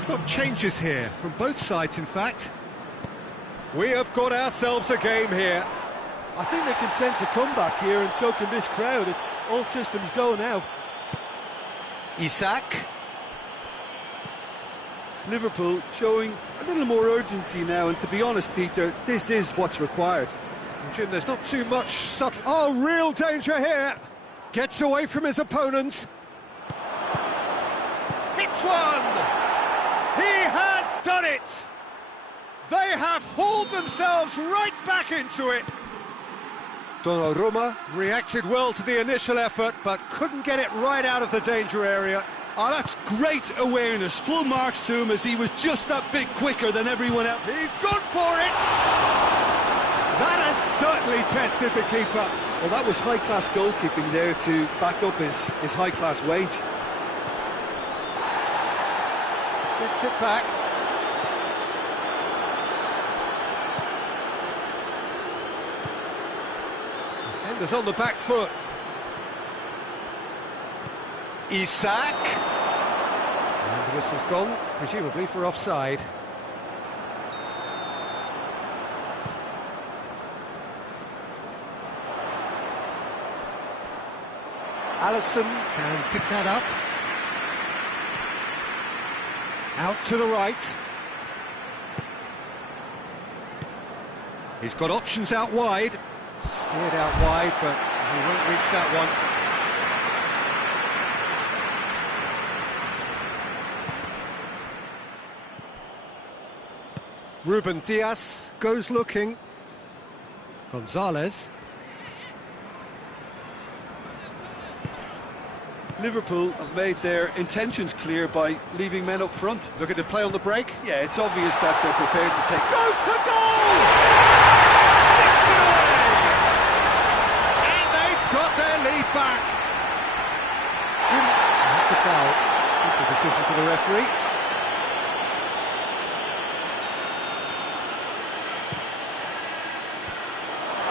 Got changes here, from both sides in fact. We have got ourselves a game here. I think they can sense a comeback here, and so can this crowd. It's all systems go now. Isak. Liverpool showing a little more urgency now, and to be honest, Peter, this is what's required. Jim, there's not too much subtle... Oh, real danger here! Gets away from his opponent. Hits one! He has done it! They have hauled themselves right back into it. Donnarumma reacted well to the initial effort, but couldn't get it right out of the danger area. Oh, that's great awareness. Full marks to him, as he was just that bit quicker than everyone else. He's gone for it! That has certainly tested the keeper. Well, that was high-class goalkeeping there to back up his high-class wage. Gets it back. Defenders on the back foot. Isak. And the whistle's gone, presumably for offside. Alisson can pick that up. Out to the right. He's got options out wide. Steered out wide, but he won't reach that one. Ruben Dias goes looking. Gonzalez. Liverpool have made their intentions clear by leaving men up front. Looking to play on the break. Yeah, it's obvious that they're prepared to take... Goes to goal! Sticks it away! And they've got their lead back. Jim, that's a foul. Simple decision for the referee.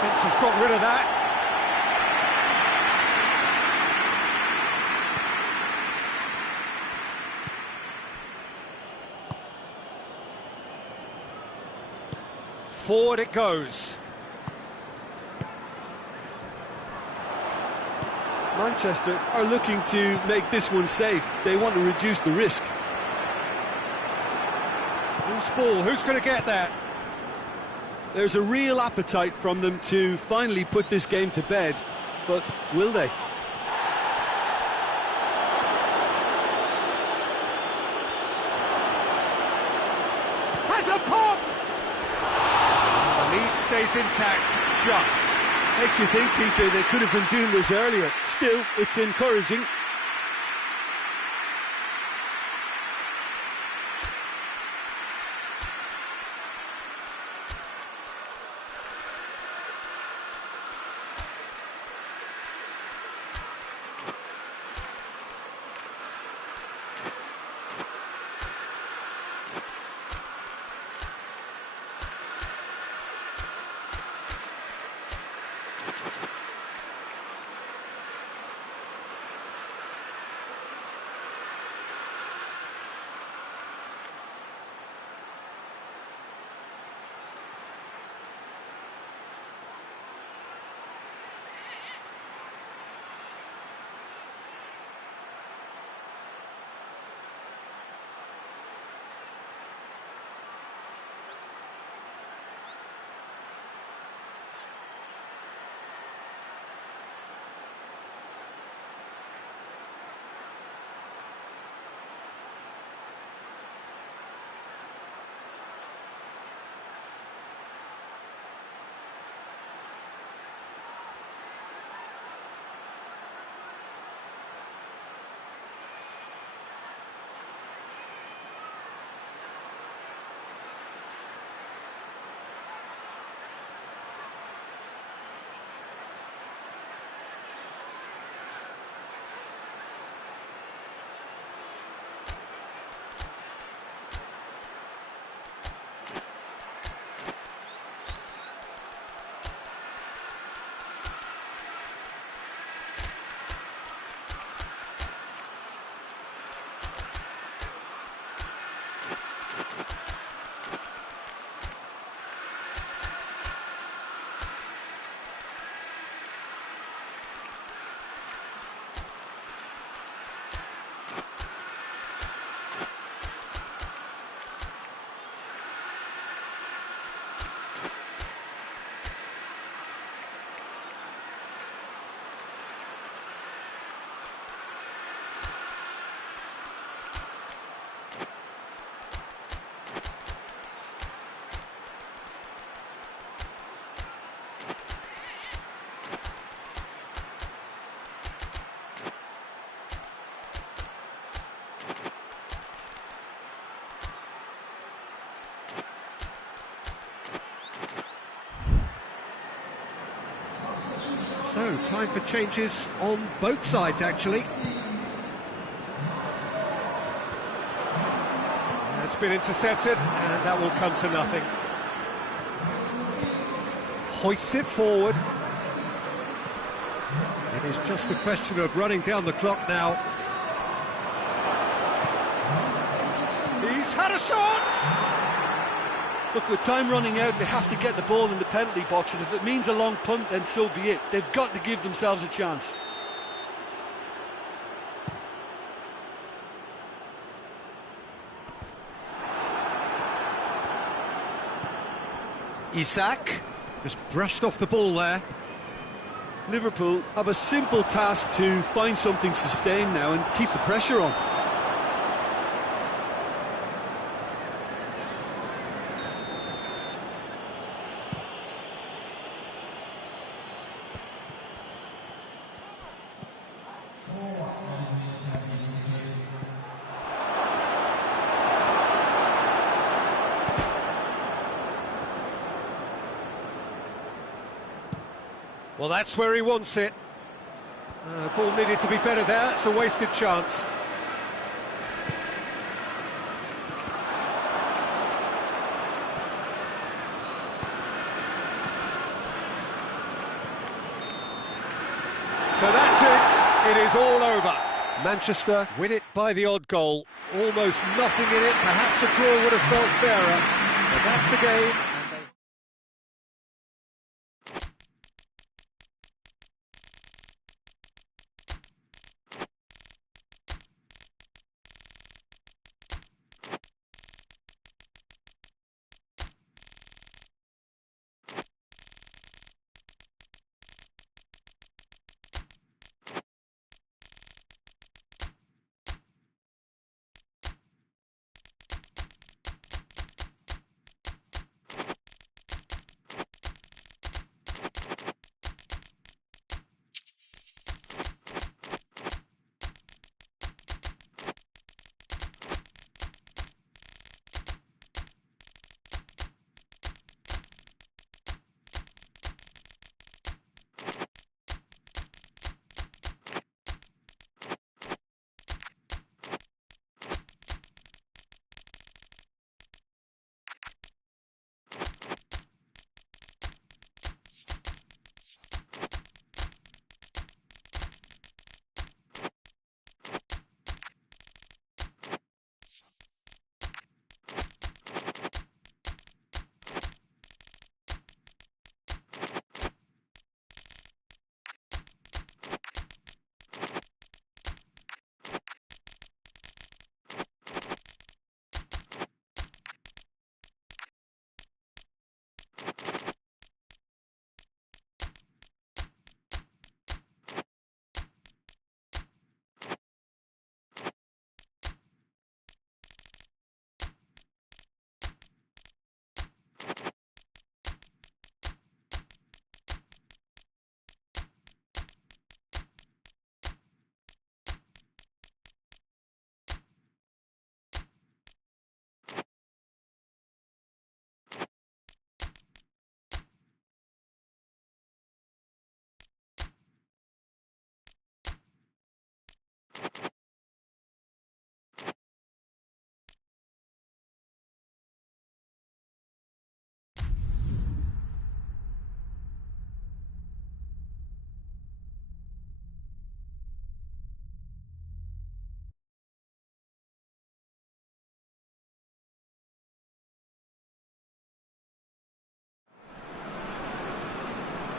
Fence has got rid of that. Forward it goes. Manchester are looking to make this one safe. They want to reduce the risk. Loose ball, who's going to get that? There's a real appetite from them to finally put this game to bed, but will they? Has a pop! The lead stays intact, just. Makes you think, Peter, they could have been doing this earlier. Still, it's encouraging. So, time for changes on both sides, actually. It's been intercepted, and that will come to nothing. Hoists it forward. It is just a question of running down the clock now. He's had a shot! Look, with time running out, they have to get the ball in the penalty box, and if it means a long punt, then so be it. They've got to give themselves a chance. Isak just brushed off the ball there. Liverpool have a simple task to find something sustained now and keep the pressure on. Well, that's where he wants it. Ball needed to be better there. It's a wasted chance. So that's it. It is all over. Manchester win it by the odd goal. Almost nothing in it. Perhaps a draw would have felt fairer. But that's the game.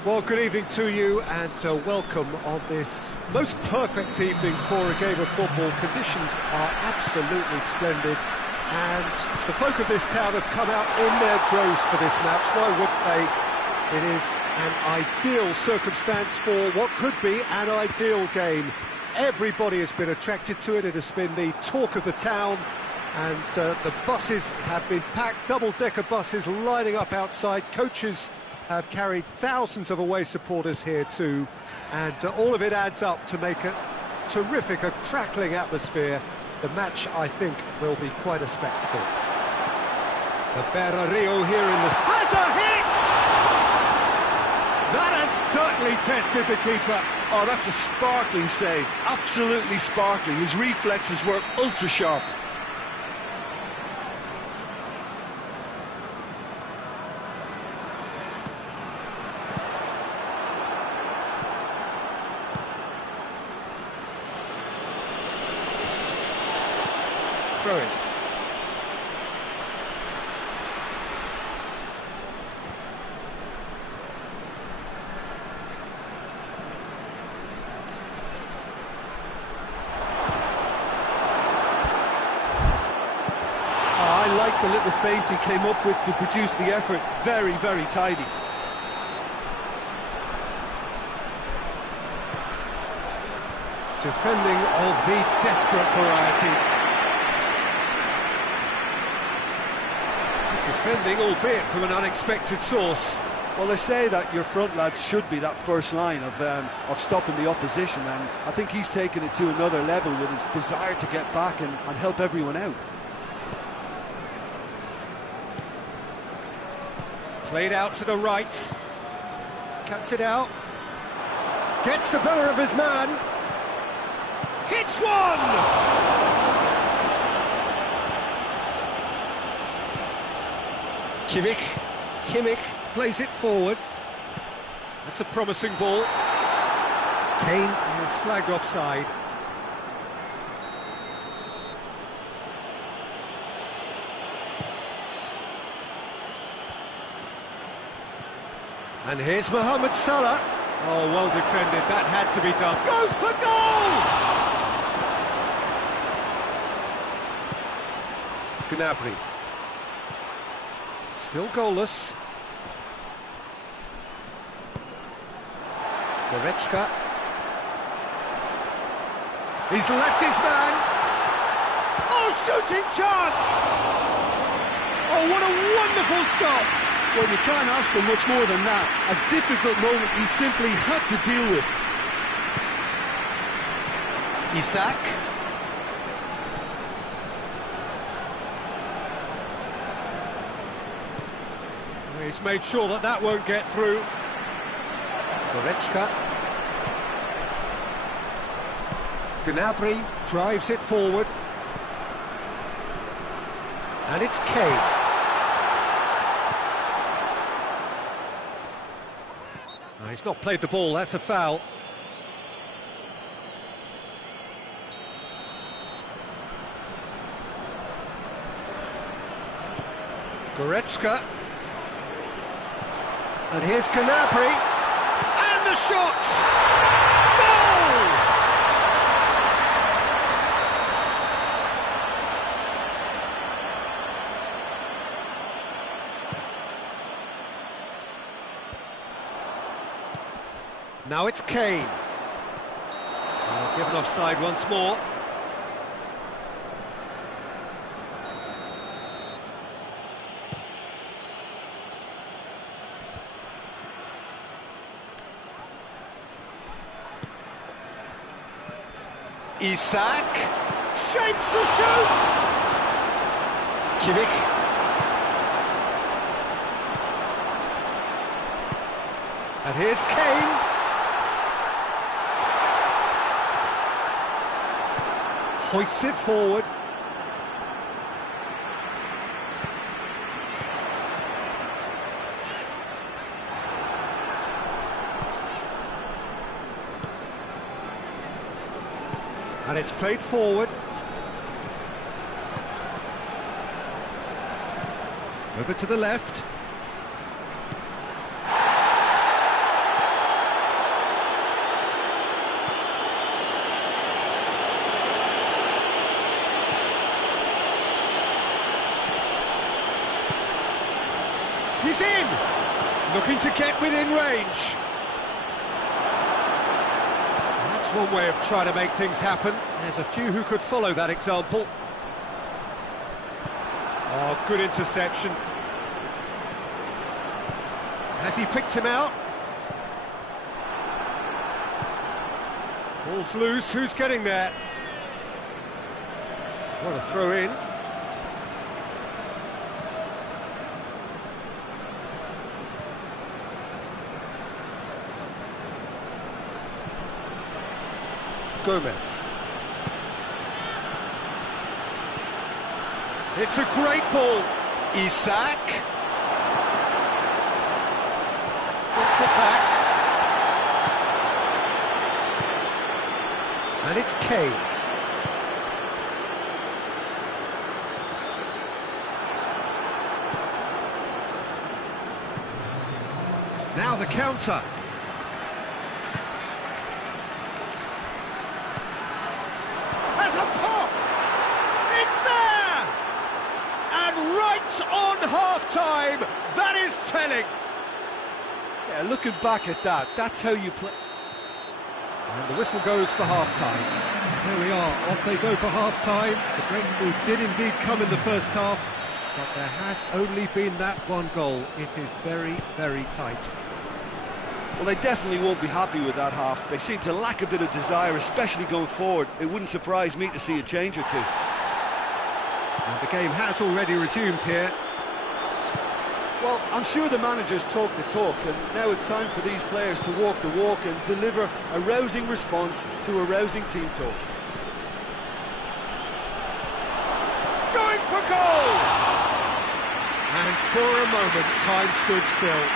Well, good evening to you and welcome on this most perfect evening for a game of football. Conditions are absolutely splendid and the folk of this town have come out in their droves for this match. Why wouldn't they? It is an ideal circumstance for what could be an ideal game. Everybody has been attracted to it. It has been the talk of the town and the buses have been packed, double-decker buses lining up outside. Coaches have carried thousands of away supporters here too, and all of it adds up to make a terrific, a crackling atmosphere. The match, I think, will be quite a spectacle. The Berrio here in the... has a hit! That has certainly tested the keeper. Oh, that's a sparkling save. Absolutely sparkling. His reflexes were ultra sharp. Throw it. I like the little feint he came up with to produce the effort. Very, very tidy. Defending of the desperate variety. Defending, albeit from an unexpected source. Well, they say that your front lads should be that first line of stopping the opposition, and I think he's taken it to another level with his desire to get back and help everyone out. Played out to the right. Cuts it out. Gets the better of his man. Hits one! Kimmich plays it forward. That's a promising ball. Kane is flagged offside. And here's Mohamed Salah. Oh, well defended. That had to be done. Goes for goal! Gnabry. Still goalless. Goretzka. He's left his man. Oh, shooting chance! Oh, what a wonderful stop! Well, you can't ask for much more than that. A difficult moment he simply had to deal with. Isak. He's made sure that that won't get through. Goretzka. Gnabry drives it forward. And it's Kane. No, he's not played the ball, that's a foul. Goretzka. And here's Gnabry, and the shot! Goal! Now it's Kane. Given offside once more. Isak shapes to shoot. Kimmich. And here's Kane. Hoists it forward. And it's played forward. Over to the left. He's in! Looking to get within range. That's one way of trying to make things happen. There's a few who could follow that example. Oh, good interception. Has he picked him out? Ball's loose, who's getting there? What a throw in. Gomez. It's a great ball. Isak. Puts it back. And it's Kane. Now the counter. Has a pop! It's there! And right on half-time, that is telling. Yeah, looking back at that, that's how you play. And the whistle goes for half-time. There we are, off they go for half-time. The breakthrough did indeed come in the first half, but there has only been that one goal. It is very, very tight. Well, they definitely won't be happy with that half. They seem to lack a bit of desire, especially going forward. It wouldn't surprise me to see a change or two. And the game has already resumed here. Well, I'm sure the managers talk the talk, and now it's time for these players to walk the walk and deliver a rousing response to a rousing team talk. Going for goal! And for a moment, time stood still.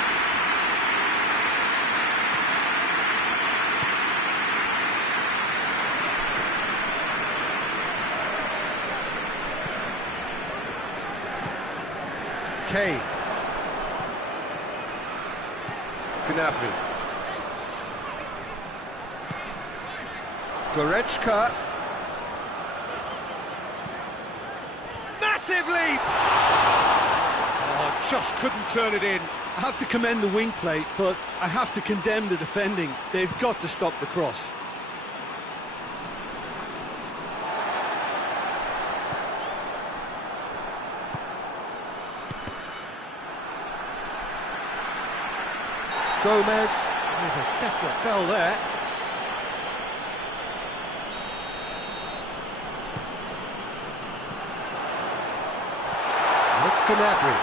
Kane. Gnabry. Goretzka. Massive leap! Oh, just couldn't turn it in. I have to commend the wing play, but I have to condemn the defending. They've got to stop the cross. Gomez, there's a definite foul there. And it's Gnabry.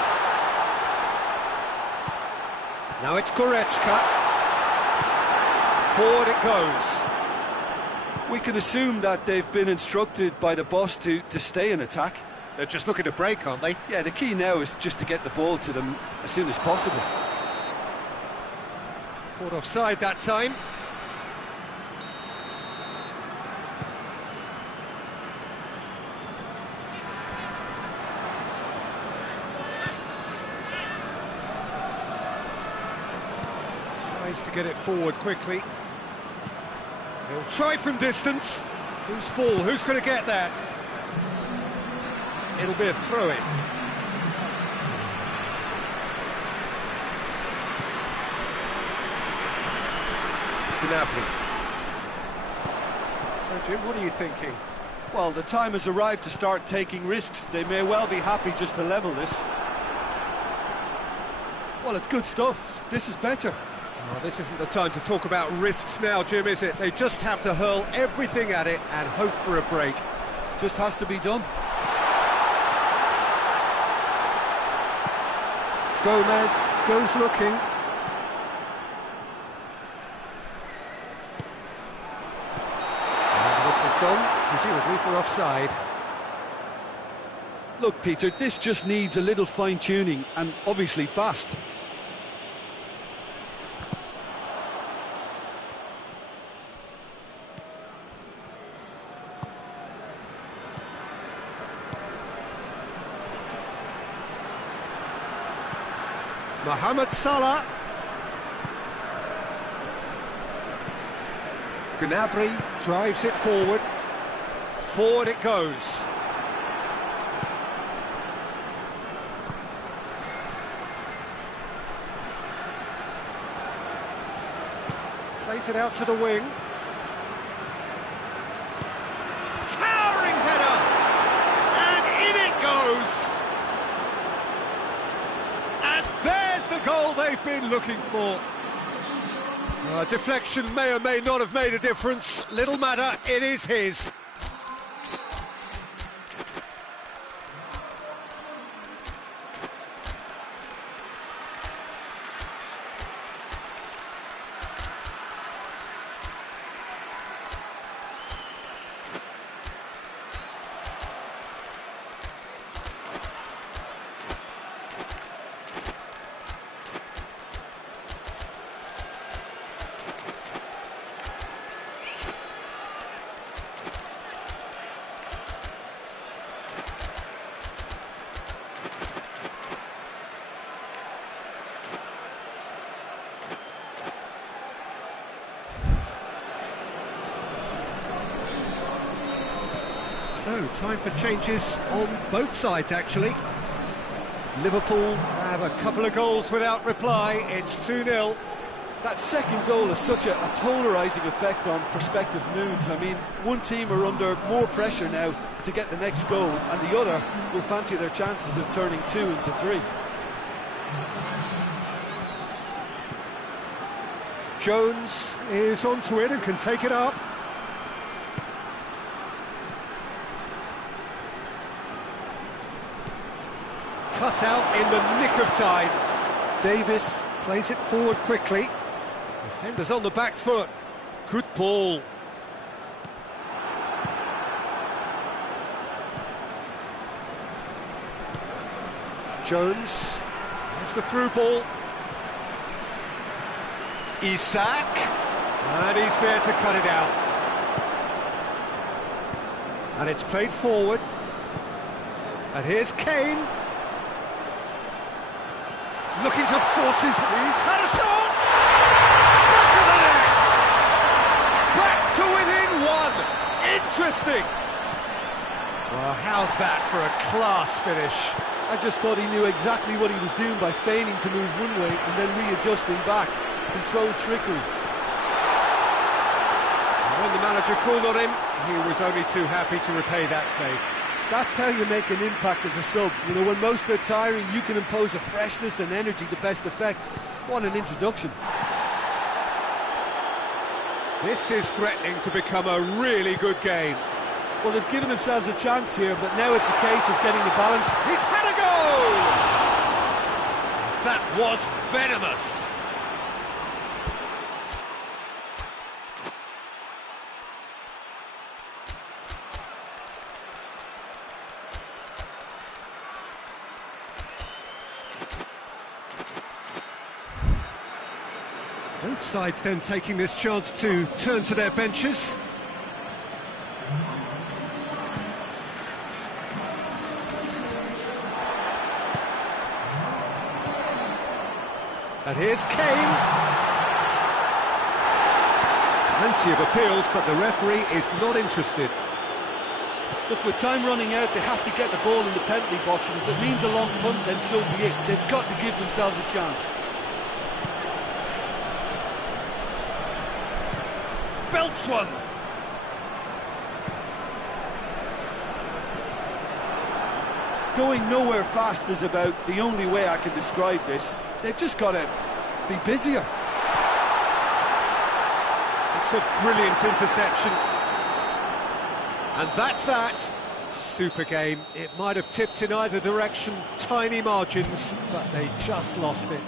Now it's Goretzka. Forward it goes. We can assume that they've been instructed by the boss to stay in attack. They're just looking to break, aren't they? Yeah, the key now is just to get the ball to them as soon as possible. Caught offside that time. Tries to get it forward quickly. He'll try from distance. Whose ball? Who's going to get that? It'll be a throw-in. Gnabry. So, Jim, what are you thinking? Well, the time has arrived to start taking risks. They may well be happy just to level this. Well, it's good stuff. This is better. Oh, this isn't the time to talk about risks now, Jim, is it? They just have to hurl everything at it and hope for a break. Just has to be done. Gomez goes looking. Gone, presumably for offside. Look, Peter, this just needs a little fine-tuning, and obviously fast. Mohamed Salah. Gnabry drives it forward. Forward it goes. Plays it out to the wing. Towering header! And in it goes! And there's the goal they've been looking for. Deflection may or may not have made a difference. Little matter, it is his. So, time for changes on both sides, actually. Liverpool have a couple of goals without reply. It's 2-0. That second goal has such a polarising effect on prospective moods. I mean, one team are under more pressure now to get the next goal, and the other will fancy their chances of turning 2 into 3. Jones is onto it and can take it up. Cut out in the nick of time. Davis plays it forward quickly. Defenders on the back foot. Good ball. Jones. There's the through ball. Isak. And he's there to cut it out. And it's played forward. And here's Kane. Looking to force his... He's had a shot! Back of the net! Back to within one! Interesting! Well, how's that for a class finish? I just thought he knew exactly what he was doing by feigning to move one way and then readjusting back. Controlled trickery. And when the manager called on him, he was only too happy to repay that faith. That's how you make an impact as a sub. You know, when most are tiring, you can impose a freshness and energy to best effect. What an introduction. This is threatening to become a really good game. Well, they've given themselves a chance here, but now it's a case of getting the balance. He's had a goal! That was venomous. Both sides then taking this chance to turn to their benches. And here's Kane. Plenty of appeals, but the referee is not interested. Look, with time running out, they have to get the ball in the penalty box, and if it means a long punt, then so be it. They've got to give themselves a chance. Belts one. Going nowhere fast is about the only way I can describe this. They've just got to be busier. It's a brilliant interception. And that's that. Super game. It might have tipped in either direction, tiny margins, but they just lost it.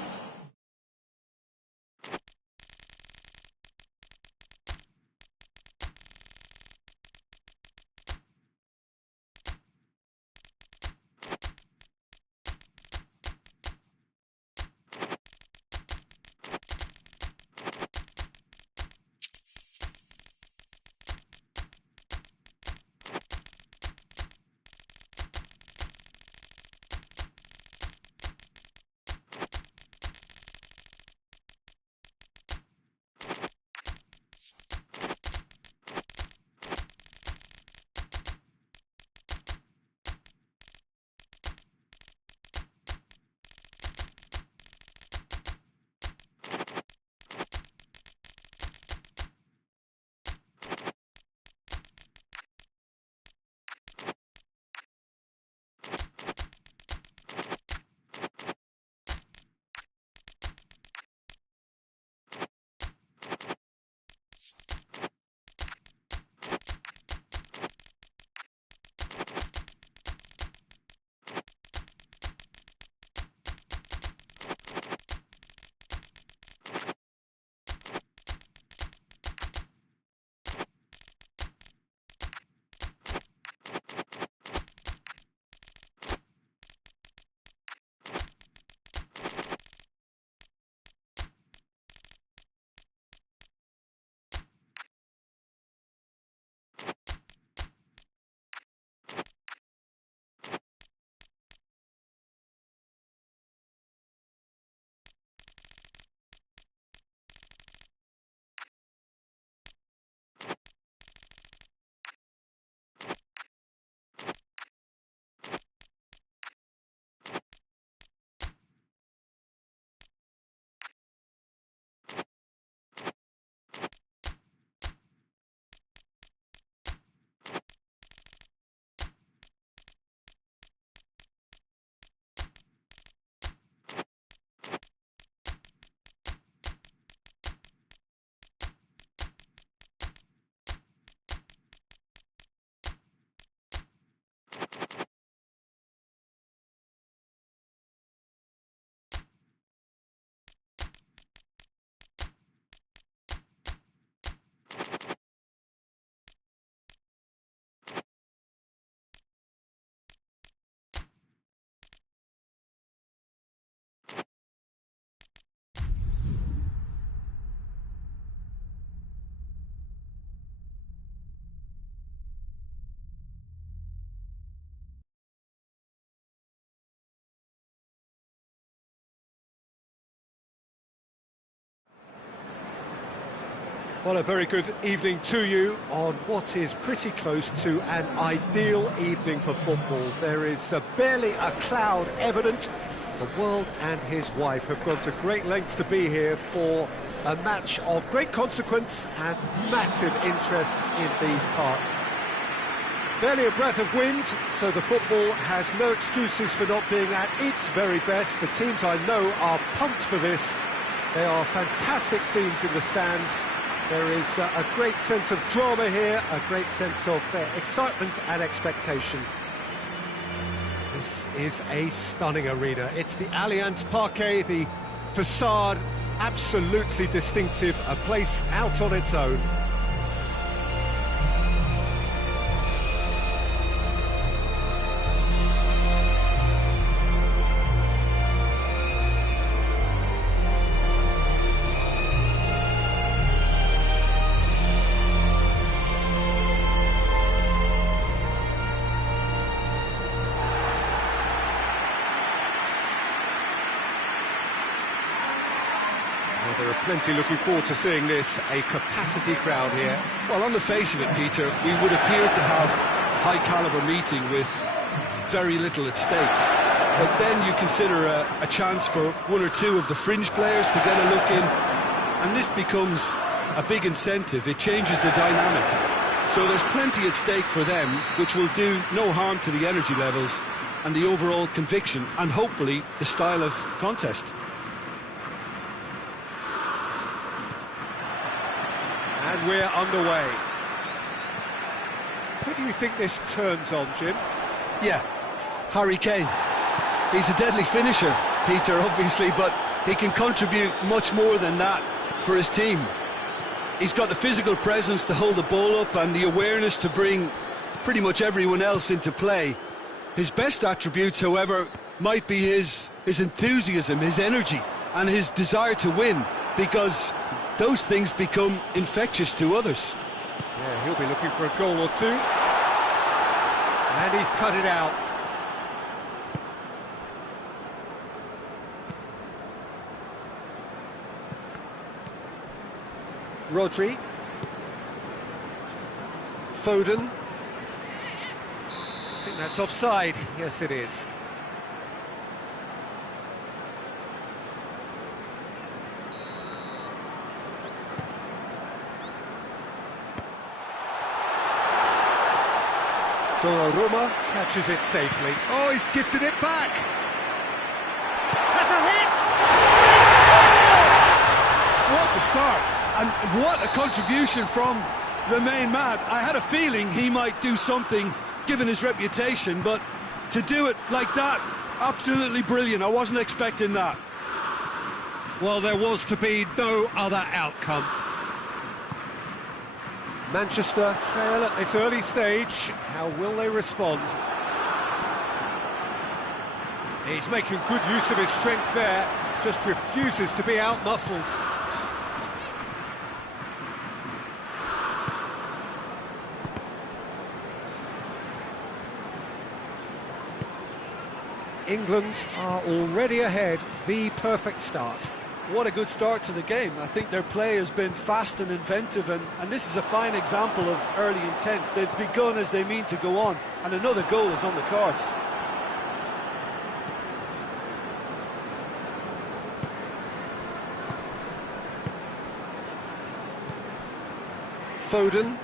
Well, a very good evening to you on what is pretty close to an ideal evening for football. There is barely a cloud evident. The world and his wife have gone to great lengths to be here for a match of great consequence and massive interest in these parts. Barely a breath of wind, so the football has no excuses for not being at its very best. The teams I know are pumped for this. They are fantastic scenes in the stands. There is a great sense of drama here, a great sense of excitement and expectation. This is a stunning arena. It's the Allianz Parquet, the facade, absolutely distinctive, a place out on its own. There are plenty looking forward to seeing this, a capacity crowd here. Well, on the face of it, Peter, we would appear to have a high-caliber meeting with very little at stake. But then you consider a chance for one or two of the fringe players to get a look in, and this becomes a big incentive. It changes the dynamic. So there's plenty at stake for them, which will do no harm to the energy levels and the overall conviction, and hopefully the style of contest. And we're underway. Who do you think this turns on, Jim? Yeah, Harry Kane. He's a deadly finisher, Peter, obviously, but he can contribute much more than that for his team. He's got the physical presence to hold the ball up and the awareness to bring pretty much everyone else into play. His best attributes, however, might be his enthusiasm, his energy, and his desire to win, because those things become infectious to others. Yeah, he'll be looking for a goal or two. And he's cut it out. Rodri. Foden. I think that's offside. Yes, it is. Donnarumma catches it safely. Oh, he's gifted it back. Has a hit! What a start, and what a contribution from the main man. I had a feeling he might do something, given his reputation, but to do it like that, absolutely brilliant. I wasn't expecting that. Well, there was to be no other outcome. Manchester trail at this early stage. How will they respond? He's making good use of his strength there, just refuses to be out-muscled. England are already ahead, the perfect start. What a good start to the game. I think their play has been fast and inventive, and this is a fine example of early intent. They've begun as they mean to go on, and another goal is on the cards. Foden.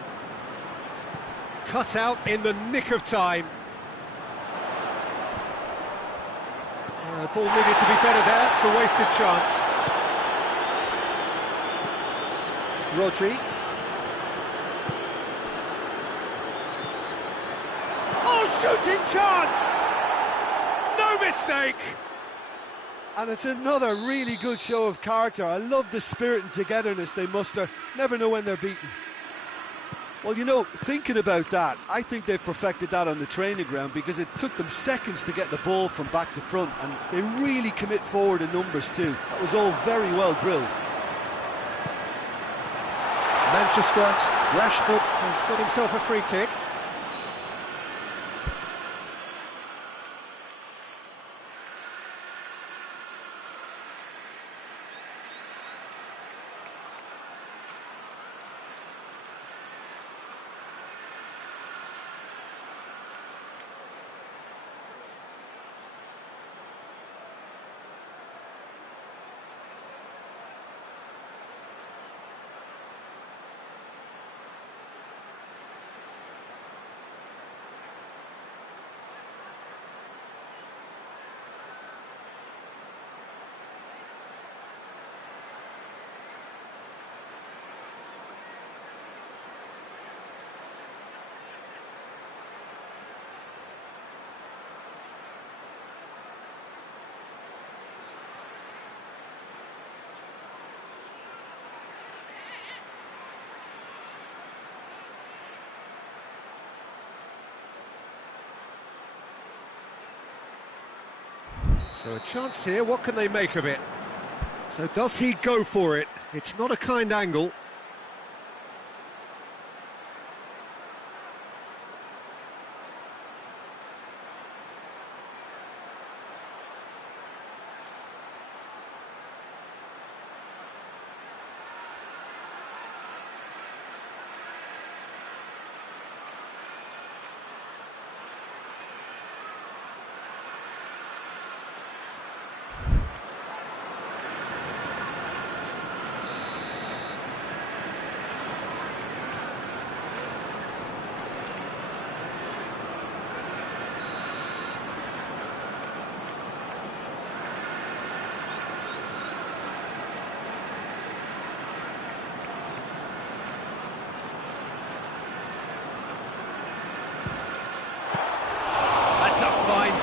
Cut out in the nick of time. The ball needed to be better there, it's a wasted chance. Rodri. Oh, shooting chance! No mistake! And it's another really good show of character. I love the spirit and togetherness they muster. Never know when they're beaten. Well, you know, thinking about that, I think they've perfected that on the training ground, because it took them seconds to get the ball from back to front, and they really commit forward in numbers too. That was all very well drilled. Manchester, Rashford has got himself a free kick. So a chance here, what can they make of it? So does he go for it? It's not a kind angle.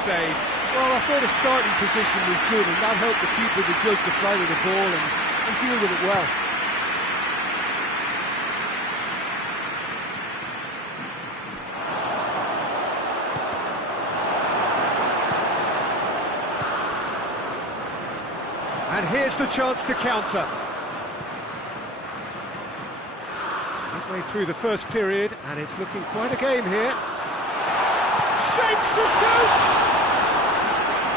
Save. Well, I thought his starting position was good, and that helped the keeper to judge the flight of the ball and deal with it well. And here's the chance to counter. Midway through the first period, and it's looking quite a game here. Shapes to shoot!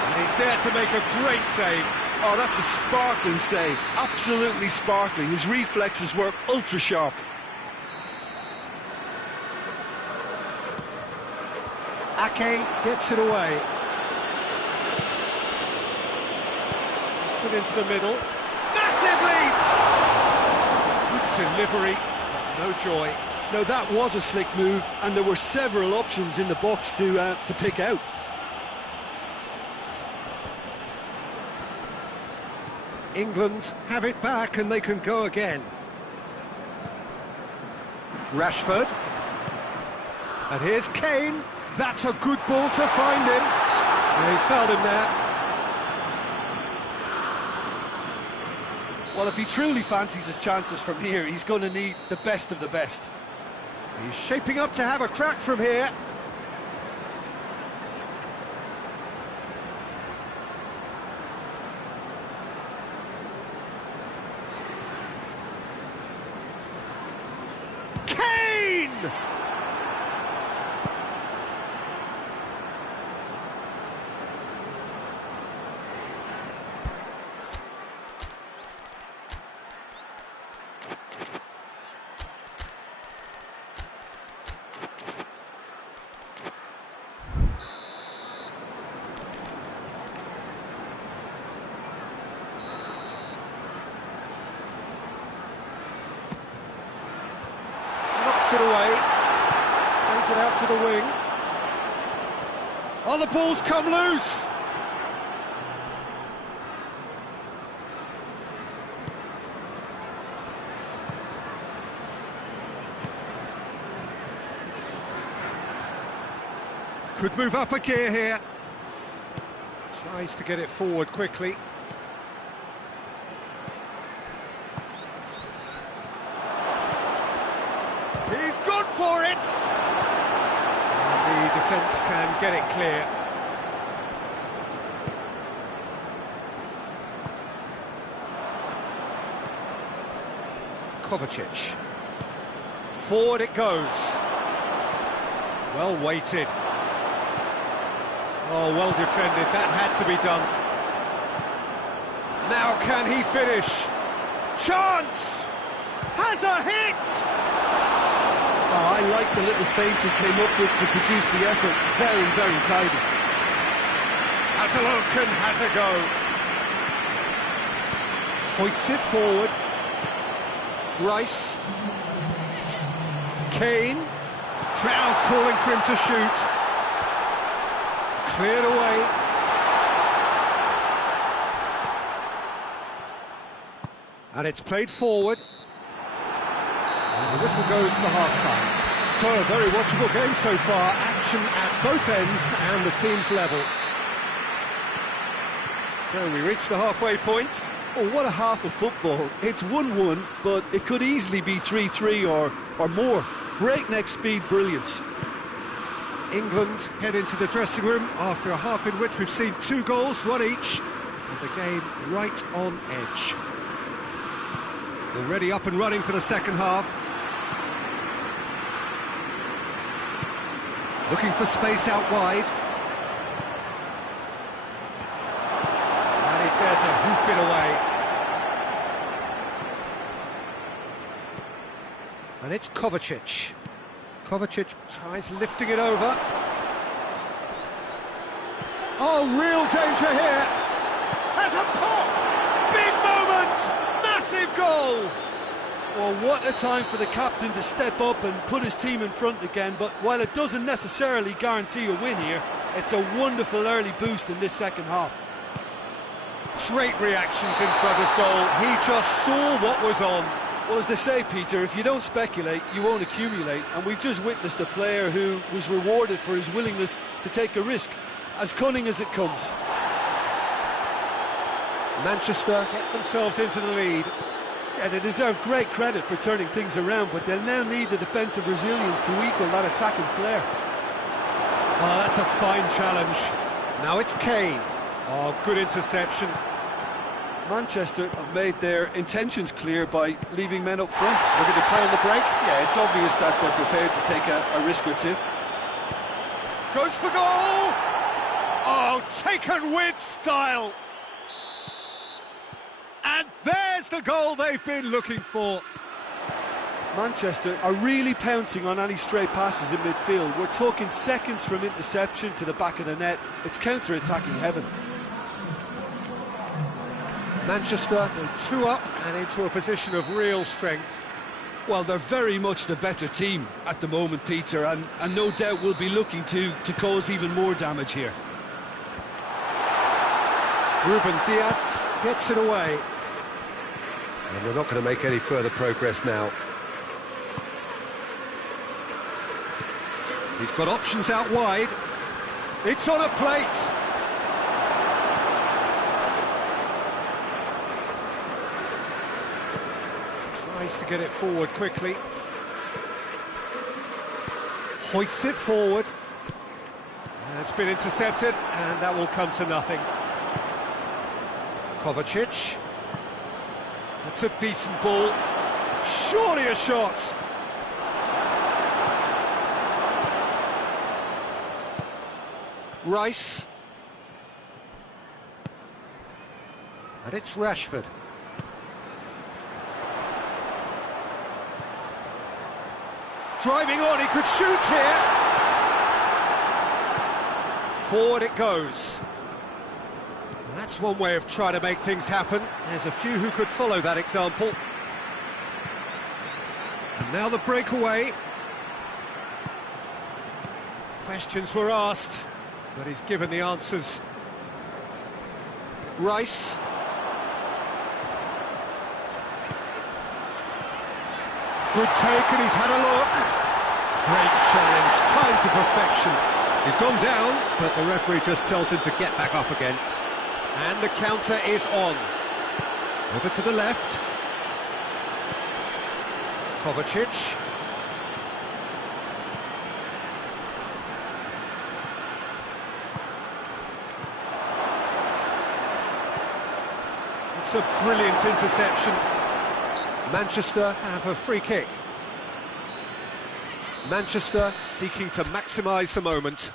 And he's there to make a great save. Oh, that's a sparkling save. Absolutely sparkling. His reflexes were ultra sharp. Ake gets it away. Gets it into the middle. Massive leap! Good delivery, but no joy. No, that was a slick move, and there were several options in the box to pick out. England have it back and they can go again. Rashford. And here's Kane. That's a good ball to find him. And he's fouled him there. Well, if he truly fancies his chances from here, he's going to need the best of the best. He's shaping up to have a crack from here. Kane! It away, plays it out to the wing. Oh, the ball's come loose. Could move up a gear here. Tries to get it forward quickly. He's gone for it! And the defence can get it clear. Kovacic. Forward it goes. Well weighted. Oh, well defended. That had to be done. Now can he finish? Chance! Has a hit! Oh, I like the little feint he came up with to produce the effort. Very, very tidy. Has a look and has a go. Hoists it forward. Rice. Kane. Crowd calling for him to shoot. Cleared away. And it's played forward. And the whistle goes for half-time. So, a very watchable game so far. Action at both ends and the team's level. So, we reach the halfway point. Oh, what a half of football. It's 1-1, but it could easily be 3-3 or more. Breakneck speed brilliance. England head into the dressing room after a half in which we've seen 2 goals, 1 each, and the game right on edge. Already up and running for the second half. Looking for space out wide. And he's there to hoof it away. And it's Kovacic. Kovacic tries lifting it over. Oh, real danger here. Has a pop! Big moment! Massive goal! Well, what a time for the captain to step up and put his team in front again, but while it doesn't necessarily guarantee a win here, it's a wonderful early boost in this second half. Great reactions in front of goal. He just saw what was on. Well, as they say, Peter, if you don't speculate, you won't accumulate, and we've just witnessed a player who was rewarded for his willingness to take a risk, as cunning as it comes. Manchester get themselves into the lead. Yeah, they deserve great credit for turning things around, but they'll now need the defensive resilience to equal that attacking flair. Oh, that's a fine challenge. Now it's Kane. Oh, good interception. Manchester have made their intentions clear by leaving men up front. Looking to play on the break? Yeah, it's obvious that they're prepared to take a risk or two. Goes for goal! Oh, taken with style! And there's the goal they've been looking for. Manchester are really pouncing on any stray passes in midfield. We're talking seconds from interception to the back of the net. It's counter-attacking heaven. Manchester go 2 up and into a position of real strength. Well, they're very much the better team at the moment, Peter, and no doubt will be looking to cause even more damage here. Ruben Diaz gets it away. And we're not going to make any further progress now. He's got options out wide. It's on a plate. Tries to get it forward quickly. Hoists it forward. And it's been intercepted, and that will come to nothing. Kovacic. That's a decent ball. Surely a shot. Rice. And it's Rashford. Driving on, he could shoot here. Forward it goes. Well, that's one way of trying to make things happen. There's a few who could follow that example. And now the breakaway. Questions were asked, but he's given the answers. Rice. Good take, and he's had a look. Great challenge, timed to perfection. He's gone down, but the referee just tells him to get back up again. And the counter is on. Over to the left. Kovacic. It's a brilliant interception. Manchester have a free kick. Manchester seeking to maximise the moment.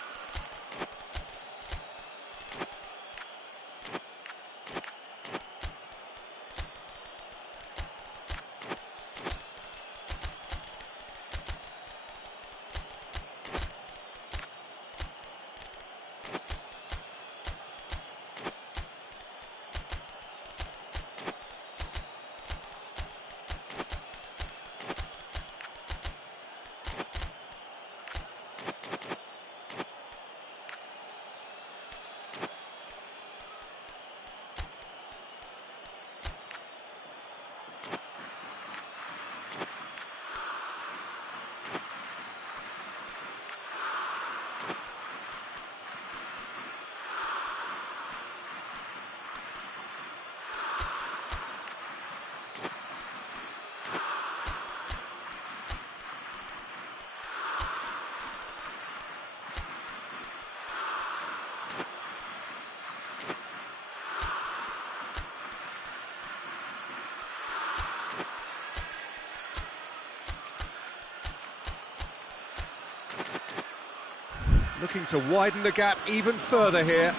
Looking to widen the gap even further here.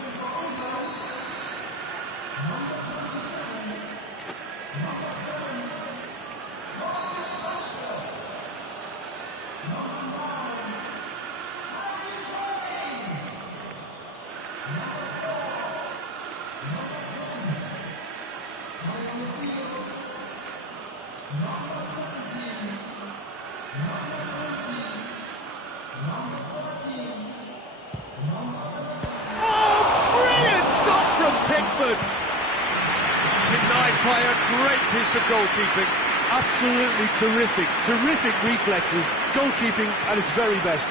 Denied by a great piece of goalkeeping. Absolutely terrific, terrific reflexes, goalkeeping at its very best.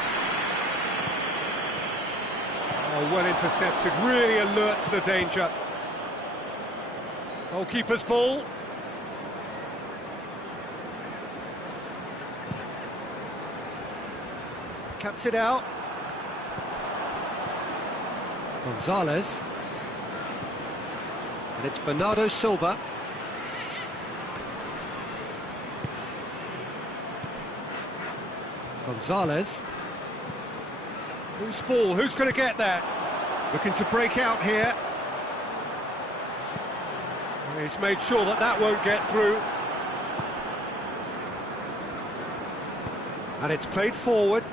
Oh, well intercepted, really alert to the danger. Goalkeeper's ball. Cuts it out. Gonzalez. And it's Bernardo Silva. Gonzalez. Loose ball, who's going to get there? Looking to break out here. He's made sure that that won't get through. And it's played forward.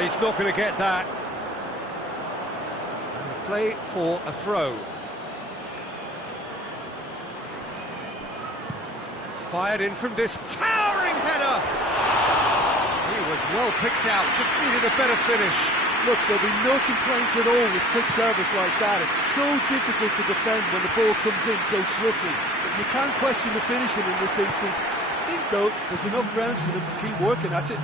He's not going to get that. And play for a throw. Fired in from this towering header. He was well picked out, just needed a better finish. Look, there'll be no complaints at all with quick service like that. It's so difficult to defend when the ball comes in so swiftly. But you can't question the finishing in this instance. I think, though, there's enough grounds for them to keep working at it.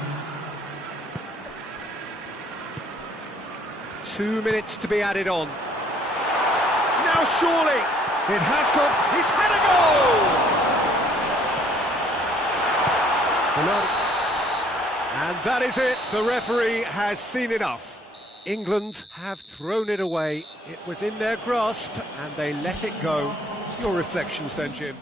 2 minutes to be added on. Now surely it has got. He's had a goal! And that is it. The referee has seen enough. England have thrown it away. It was in their grasp and they let it go. Your reflections then, Jim?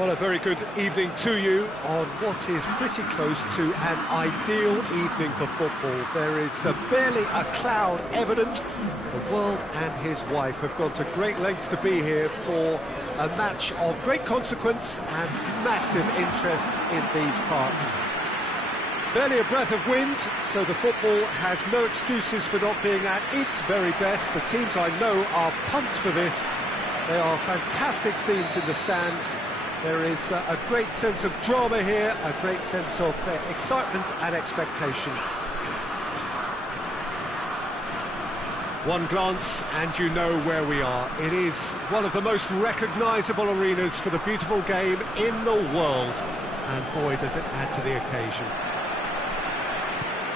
Well, a very good evening to you on what is pretty close to an ideal evening for football. There is barely a cloud evident. The world and his wife have gone to great lengths to be here for a match of great consequence and massive interest in these parts. Barely a breath of wind, so the football has no excuses for not being at its very best. The teams I know are pumped for this. There are fantastic scenes in the stands. There is a great sense of drama here, a great sense of excitement and expectation. One glance and you know where we are. It is one of the most recognisable arenas for the beautiful game in the world. And boy, does it add to the occasion.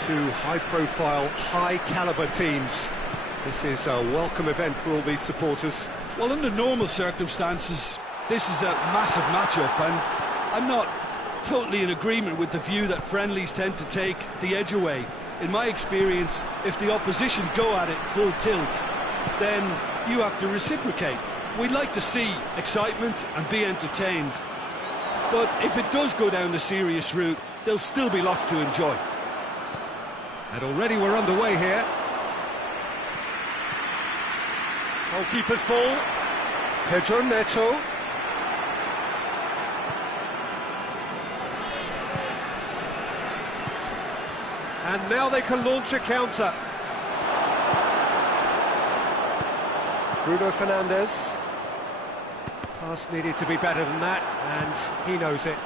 Two high-profile, high-caliber teams. This is a welcome event for all these supporters. Well, under normal circumstances, this is a massive matchup, and I'm not totally in agreement with the view that friendlies tend to take the edge away. In my experience, if the opposition go at it full tilt, then you have to reciprocate. We'd like to see excitement and be entertained, but if it does go down the serious route, there'll still be lots to enjoy. And already we're underway here. Goalkeeper's ball. Pedro Neto. And now they can launch a counter. Bruno Fernandes. Pass needed to be better than that, and he knows it.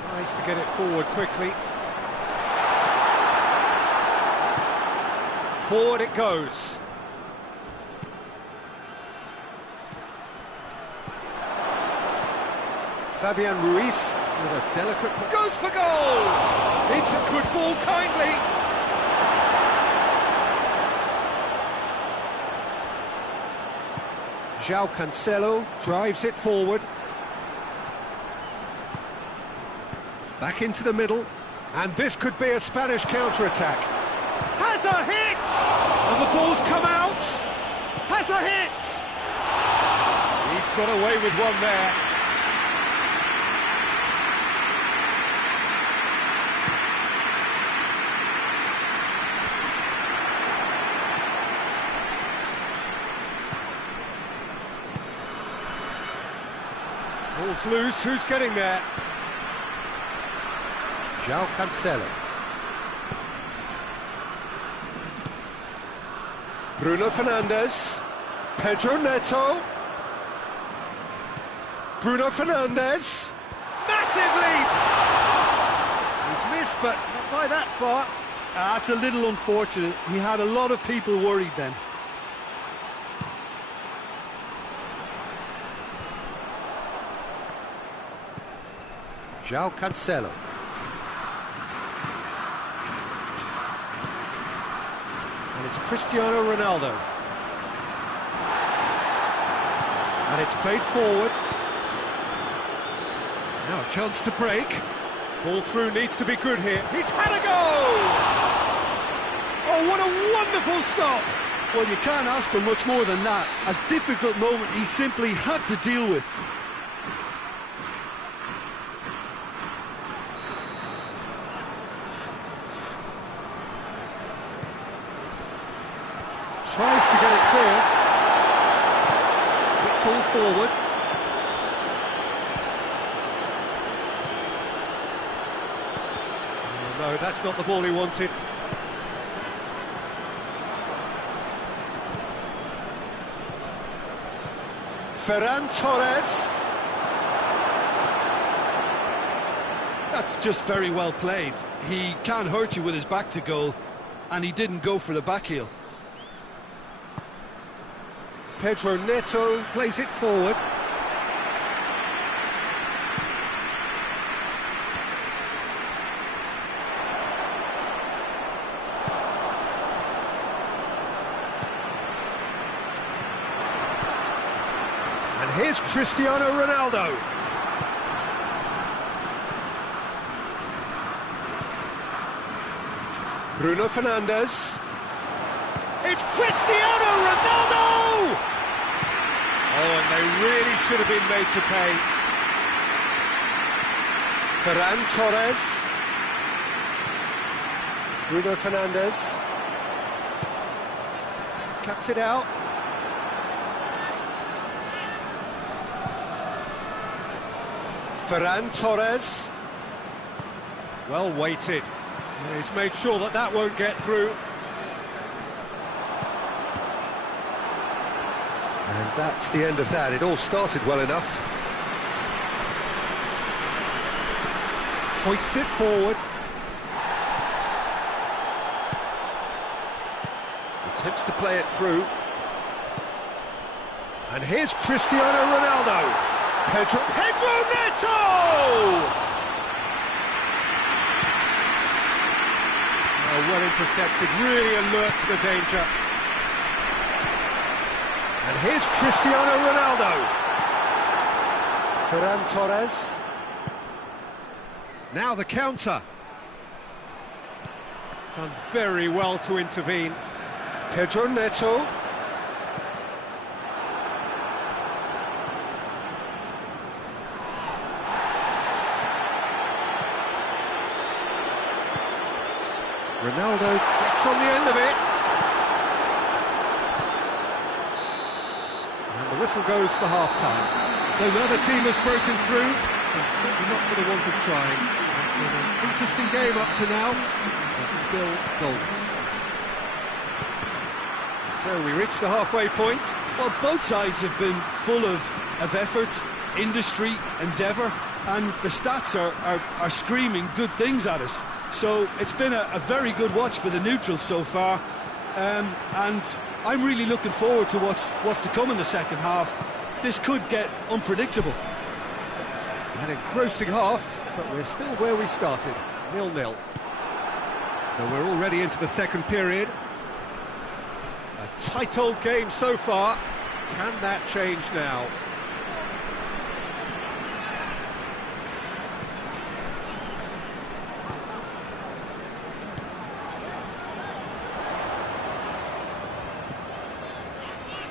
Tries to get it forward quickly. Forward it goes. Fabian Ruiz with a delicate... goes for goal! It's a good ball, kindly. João Cancelo drives it forward. Back into the middle, and this could be a Spanish counter-attack. Has a hit! And the ball's come out! Has a hit! He's got away with one there. Ball's loose, who's getting there? João Cancelo. Bruno Fernandes. Pedro Neto. Bruno Fernandes. Massive leap! He's missed, but not by that far. That's a little unfortunate. He had a lot of people worried then. João Cancelo. And it's Cristiano Ronaldo. And it's played forward. Now a chance to break. Ball through needs to be good here. He's had a goal! Oh, what a wonderful stop! Well, you can't ask for much more than that. A difficult moment he simply had to deal with. Tries to get it clear. Quick ball forward. Oh, no, that's not the ball he wanted. Ferran Torres. That's just very well played. He can't hurt you with his back to goal, and he didn't go for the back heel. Pedro Neto plays it forward. And here's Cristiano Ronaldo. Bruno Fernandes. It's Cristiano Ronaldo! Oh, and they really should have been made to pay. Ferran Torres. Bruno Fernandes. Cuts it out. Ferran Torres. Well weighted. He's made sure that that won't get through. And that's the end of that. It all started well enough. Hoists it forward. Attempts to play it through. And here's Cristiano Ronaldo. Pedro Neto! Oh, well intercepted, really alert to the danger. And here's Cristiano Ronaldo. Ferran Torres. Now the counter. Done very well to intervene. Pedro Neto. Ronaldo gets on the end of it. And the whistle goes for half-time. So another team has broken through, and certainly not for the want of trying. It's been an interesting game up to now, but still goals. So we reach the halfway point. Well, both sides have been full of effort, industry, endeavour, and the stats are screaming good things at us. So it's been a very good watch for the neutrals so far, and I'm really looking forward to what's to come in the second half. This could get unpredictable. An engrossing half, but we're still where we started, 0-0. So we're already into the second period. A tight old game so far. Can that change now?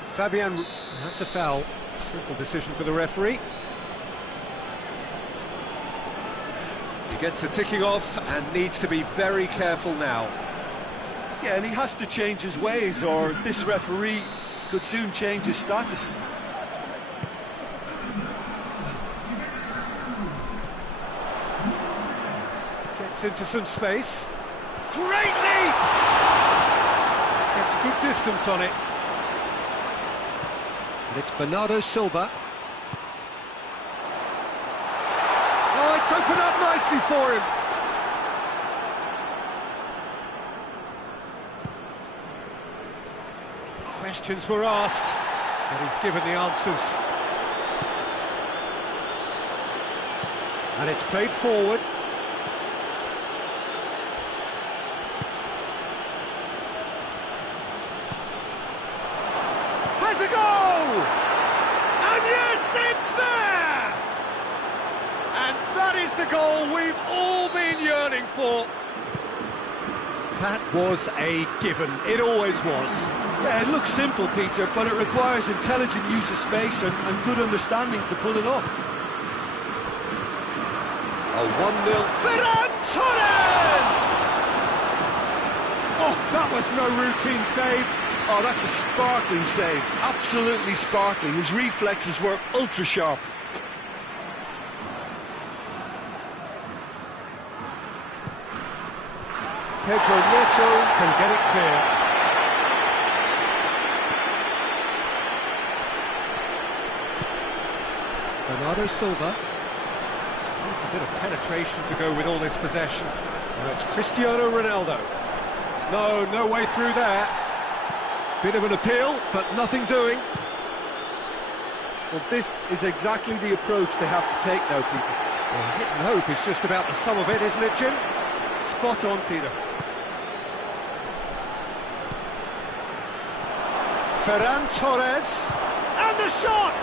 Fabian, that's a foul. Simple decision for the referee. He gets the ticking off and needs to be very careful now. Yeah, and he has to change his ways, or this referee could soon change his status. Gets into some space. Great leap! Gets good distance on it. And it's Bernardo Silva. Oh, it's opened up nicely for him. Questions were asked, but he's given the answers. And it's played forward. Has a goal! And yes, it's there! And that is the goal we've all been yearning for. That was a given. It always was. Yeah, it looks simple, Peter, but it requires intelligent use of space and good understanding to pull it off. A 1-0. Ferran Torres! Oh, that was no routine save. Oh, that's a sparkling save. Absolutely sparkling. His reflexes were ultra sharp. Pedro Neto can get it clear. Bernardo Silva. Needs a bit of penetration to go with all this possession. And it's Cristiano Ronaldo. No way through there. Bit of an appeal, but nothing doing. Well, this is exactly the approach they have to take now, Peter. Well, hit and hope is just about the sum of it, isn't it, Jim? Spot on, Peter. Ferran Torres. And the shot!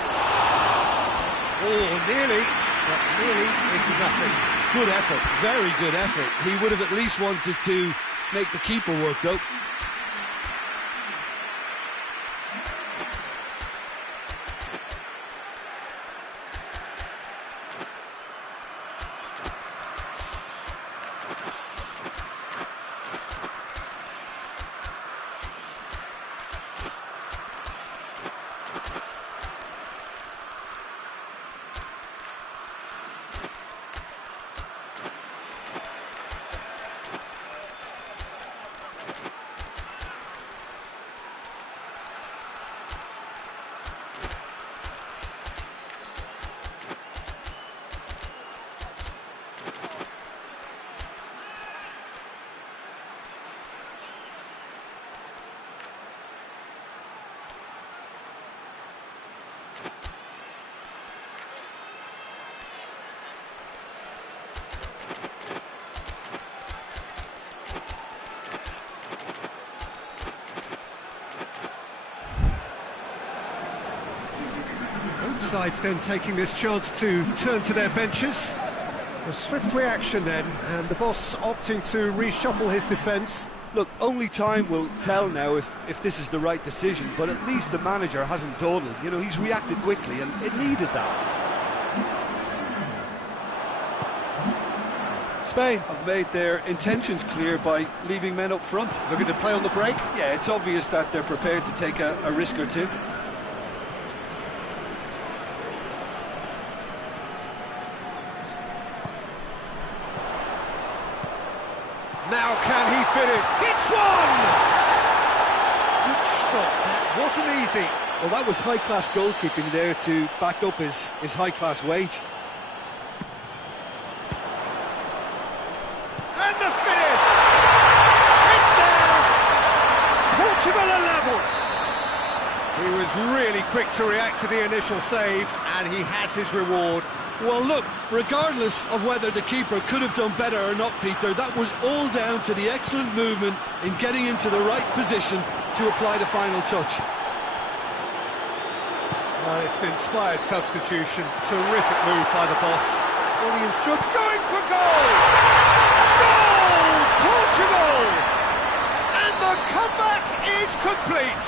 Oh, nearly, but nearly is nothing. Good effort, very good effort. He would have at least wanted to make the keeper work, though. Both sides then taking this chance to turn to their benches. A swift reaction then, and the boss opting to reshuffle his defence. Look, only time will tell now if this is the right decision, but at least the manager hasn't dawdled. You know, he's reacted quickly, and it needed that. Spain have made their intentions clear by leaving men up front. Looking to play on the break. Yeah, it's obvious that they're prepared to take a risk or two. Now can he fit it? Hits one! Good stop, that wasn't easy. Well, that was high-class goalkeeping there to back up his high-class wage. And the finish! It's there! Portugal are level! He was really quick to react to the initial save, and he has his reward. Well, look, regardless of whether the keeper could have done better or not, Peter, that was all down to the excellent movement in getting into the right position to apply the final touch. Well, it's an inspired substitution. Terrific move by the boss. Well, the instruction... Going for goal! Goal! Portugal! And the comeback is complete!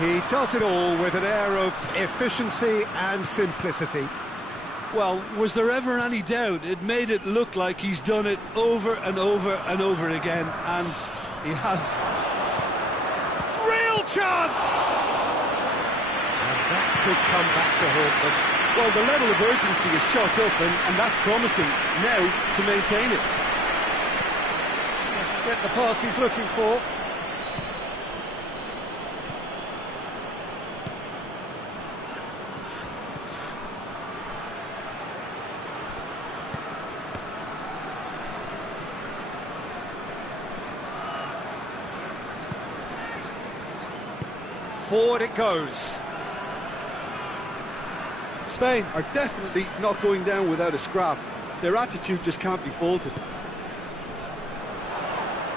He does it all with an air of efficiency and simplicity. Well, was there ever any doubt? It made it look like he's done it over and over and over again, and he has. Real chance! And that could come back to haunt them. Well, the level of urgency is shot up, and that's promising now to maintain it. Doesn't get the pass he's looking for. Forward it goes. Spain are definitely not going down without a scrap. Their attitude just can't be faulted.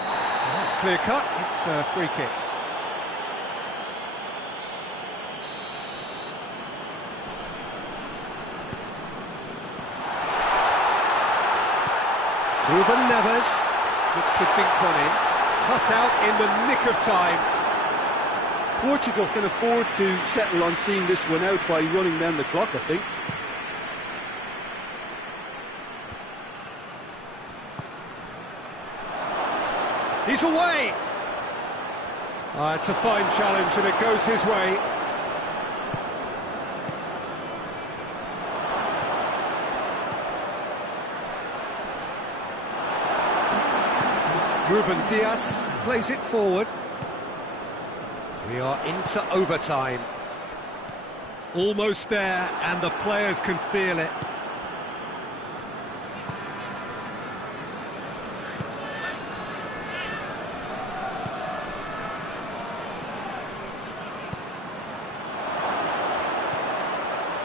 That's clear cut. It's a free kick. Ruben Neves looks to dink one in. Cut out in the nick of time. Portugal can afford to settle on seeing this one out by running down the clock, I think. He's away! It's a fine challenge and it goes his way. Ruben Dias plays it forward. We are into overtime. Almost there, and the players can feel it.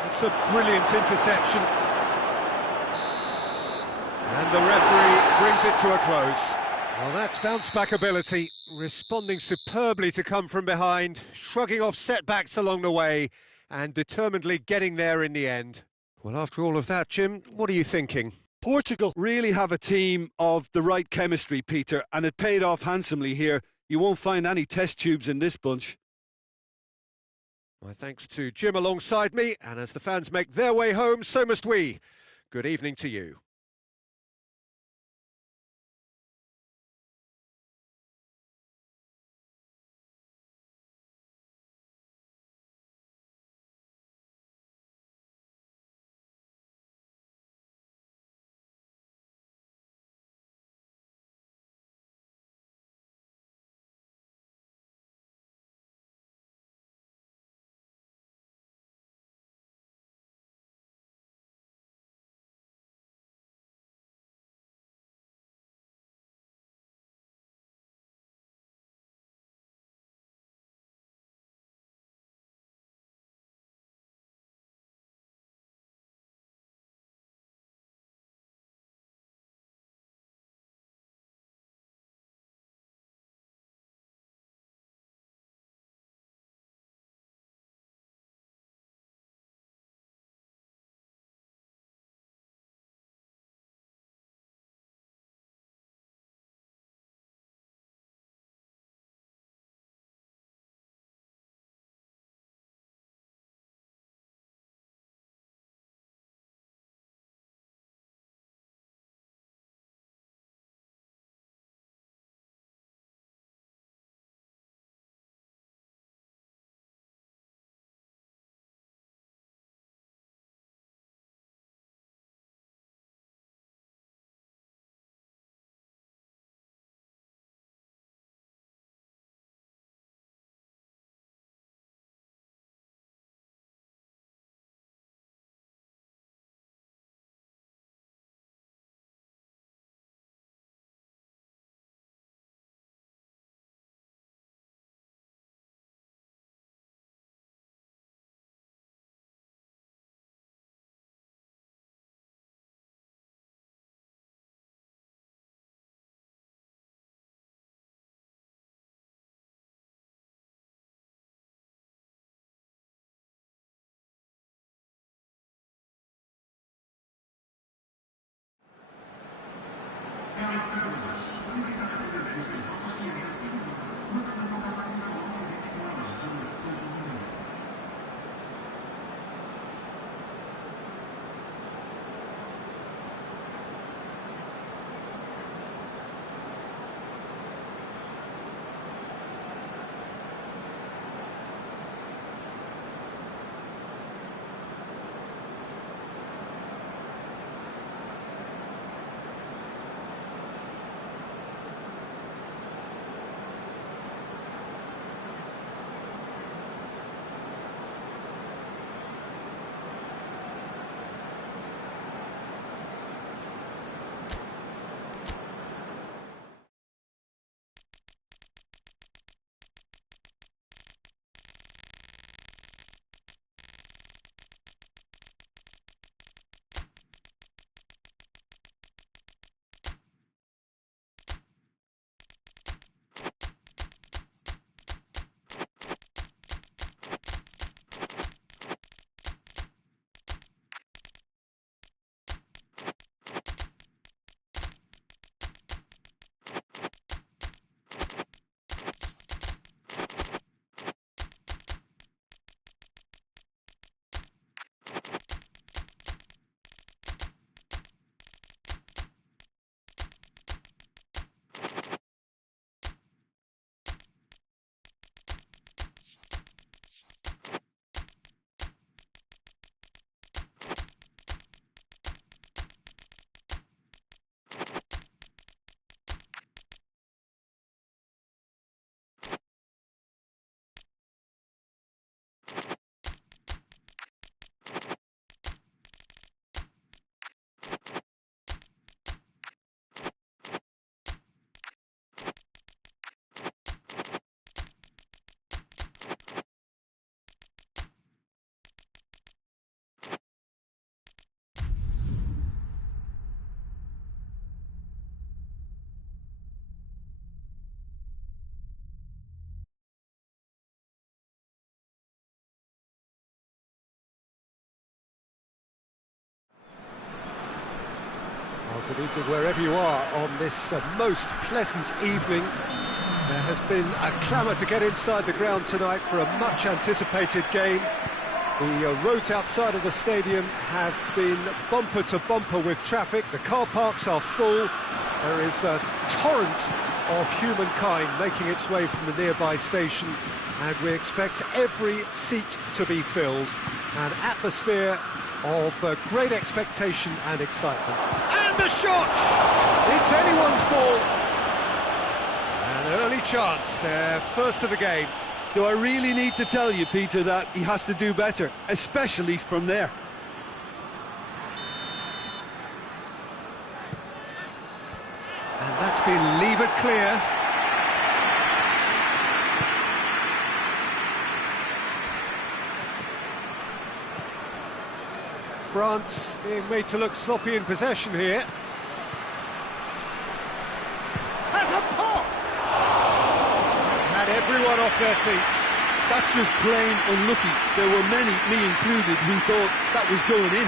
It's a brilliant interception. And the referee brings it to a close. Well, that's bounce-back ability, responding superbly to come from behind, shrugging off setbacks along the way, and determinedly getting there in the end. Well, after all of that, Jim, what are you thinking? Portugal really have a team of the right chemistry, Peter, and it paid off handsomely here. You won't find any test tubes in this bunch. My thanks to Jim alongside me, and as the fans make their way home, so must we. Good evening to you. Good evening wherever you are on this most pleasant evening. There has been a clamour to get inside the ground tonight for a much anticipated game. The roads outside of the stadium have been bumper to bumper with traffic. The car parks are full. There is a torrent of humankind making its way from the nearby station, and we expect every seat to be filled. An atmosphere of great expectation and excitement. And the shot! It's anyone's ball. An early chance, their first of the game. Do I really need to tell you, Peter, that he has to do better, especially from there? And that's been levered clear. France being made to look sloppy in possession here. Has a pop! Had everyone off their seats. That's just plain unlucky. There were many, me included, who thought that was going in.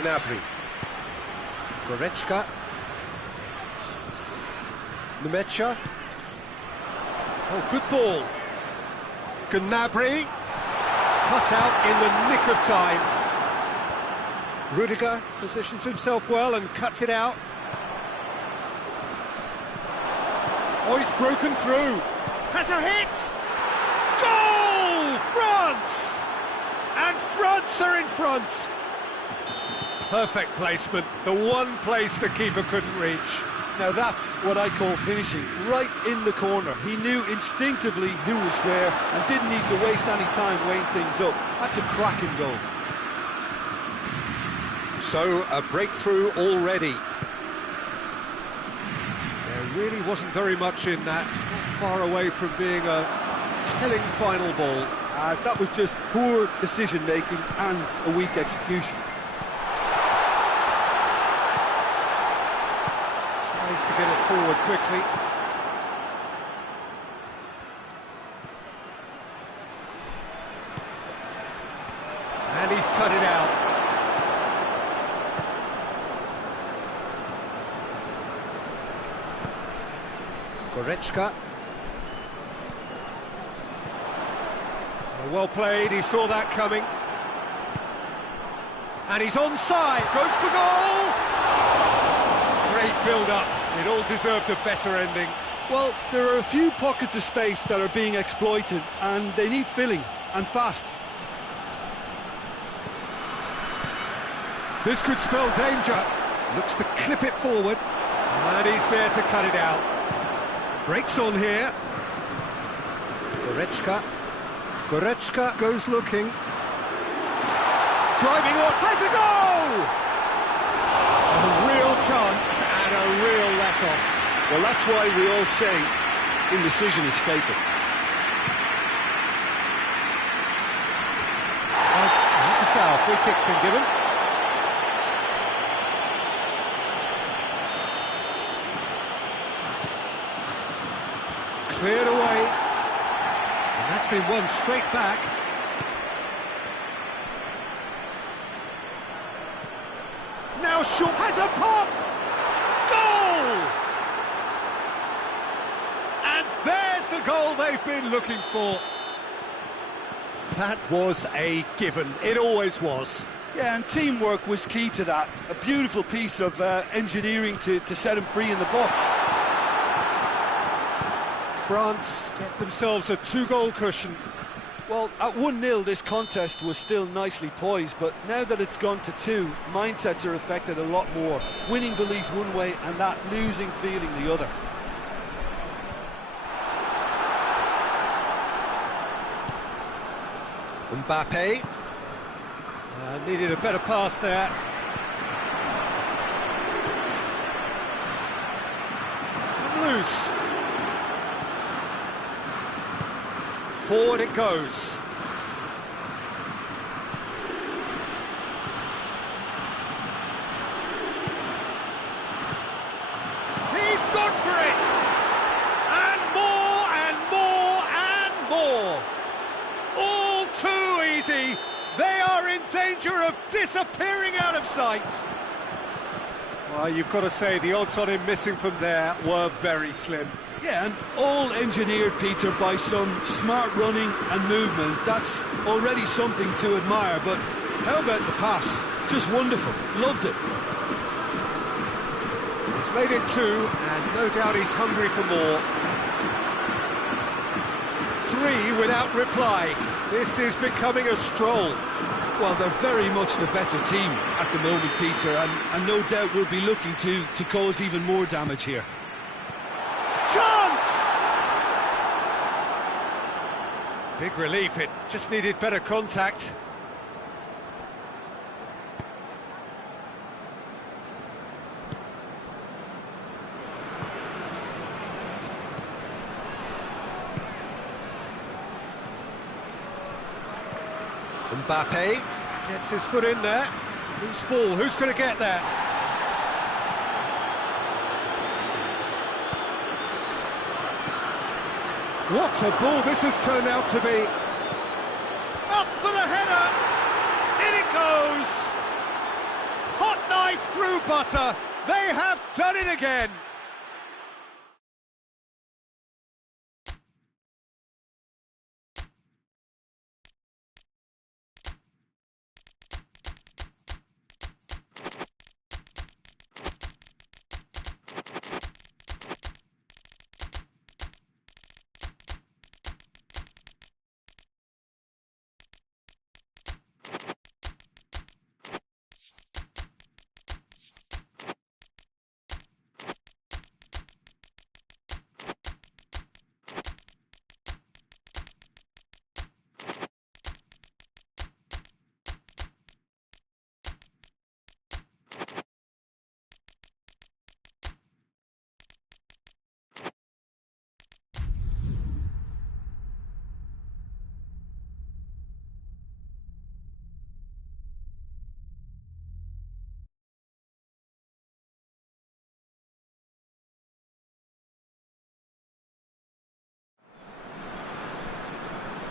Gnabry. Goretzka. Nemecha. Oh, good ball. Gnabry. Cut out in the nick of time. Rudiger positions himself well and cuts it out. Oh, he's broken through. Has a hit! Goal! France! And France are in front. Perfect placement. The one place the keeper couldn't reach. Now that's what I call finishing, right in the corner. He knew instinctively who was where and didn't need to waste any time weighing things up. That's a cracking goal. So, a breakthrough already. There really wasn't very much in that, not far away from being a telling final ball. That was just poor decision-making and a weak execution. Tries to get it forward quickly. And he's cut it out. Goretzka. Well played, he saw that coming. And he's onside, goes for goal! Great build-up, it all deserved a better ending. Well, there are a few pockets of space that are being exploited, and they need filling, and fast. This could spell danger. Looks to clip it forward. And he's there to cut it out. Breaks on here. Goretzka. Goretzka goes looking. Driving on, has a goal! A real chance and a real let-off. Well, that's why we all say indecision is fatal. That's a foul, free kick's been given. Cleared away, and that's been won straight back. Now Shaw has a pop! Goal! And there's the goal they've been looking for. That was a given, it always was. Yeah, and teamwork was key to that. A beautiful piece of engineering to set him free in the box. France get themselves a two-goal cushion. Well, at 1-0 this contest was still nicely poised, but now that it's gone to 2, mindsets are affected a lot more. Winning belief one way and that losing feeling the other. Mbappe. Needed a better pass there. It's come loose. Forward it goes. He's gone for it! And more and more and more! All too easy! They disappearing out of sight. Well, you've got to say the odds on him missing from there were very slim. Yeah, and all engineered, Peter, by some smart running and movement. That's already something to admire, but how about the pass? Just wonderful. Loved it. He's made it 2, and no doubt he's hungry for more. 3 without reply. This is becoming a stroll. Well, they're very much the better team at the moment, Peter, and no doubt will be looking to cause even more damage here. Chance! Big relief, it just needed better contact. Mbappe gets his foot in there. Loose ball, who's going to get there? What a ball this has turned out to be. Up for the header. In it goes. Hot knife through butter. They have done it again.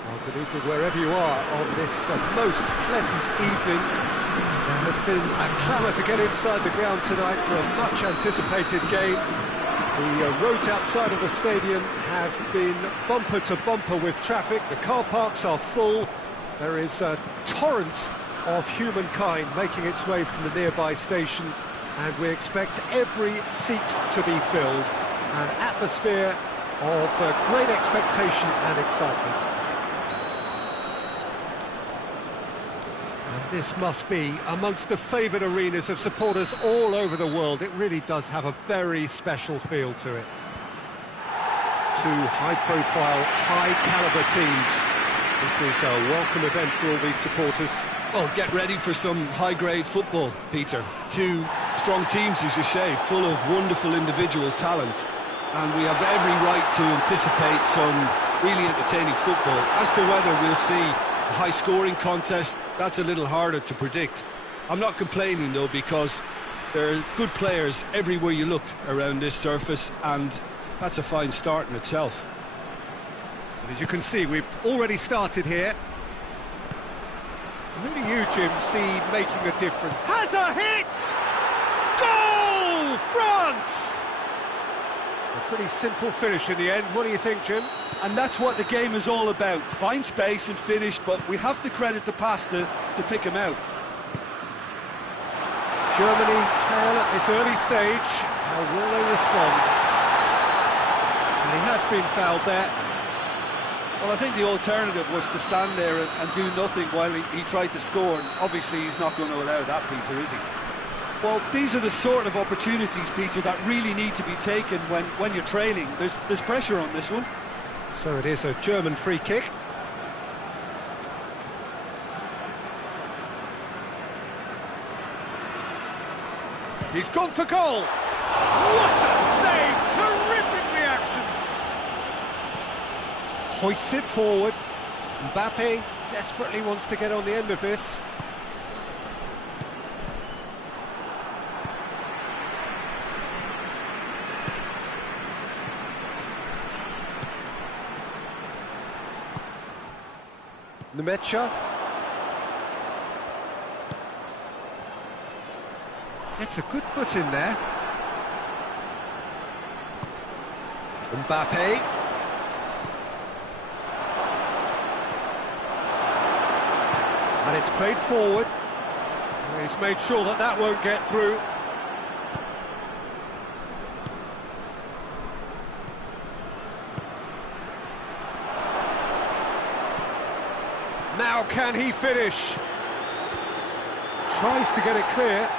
Well, good evening wherever you are on this most pleasant evening. There has been a clamour to get inside the ground tonight for a much anticipated game. The roads outside of the stadium have been bumper to bumper with traffic. The car parks are full. There is a torrent of humankind making its way from the nearby station, and we expect every seat to be filled. An atmosphere of great expectation and excitement. This must be amongst the favoured arenas of supporters all over the world. It really does have a very special feel to it. 2 high-profile, high-calibre teams. This is a welcome event for all these supporters. Oh, get ready for some high-grade football, Peter. 2 strong teams, as you say, full of wonderful individual talent. And we have every right to anticipate some really entertaining football. As to whether we'll see a high-scoring contest, that's a little harder to predict. I'm not complaining, though, because there are good players everywhere you look around this surface, and that's a fine start in itself. And as you can see, we've already started here. Who do you, Jim, see making a difference? Has a hit! Goal! France! A pretty simple finish in the end. What do you think, Jim? And that's what the game is all about. Find space and finish, but we have to credit the pass to pick him out. Germany trail at this early stage. How will they respond? And he has been fouled there. Well, I think the alternative was to stand there and do nothing while he tried to score. And obviously, he's not going to allow that, Peter, is he? Well, these are the sort of opportunities, Peter, that really need to be taken when you're trailing. There's pressure on this one. So it is a German free kick. He's gone for goal. What a save! Terrific reactions. Hoists it forward. Mbappe desperately wants to get on the end of this. Nemecha. Gets a good foot in there. Mbappe. And it's played forward. He's made sure that that won't get through. Now can he finish? Tries to get it clear.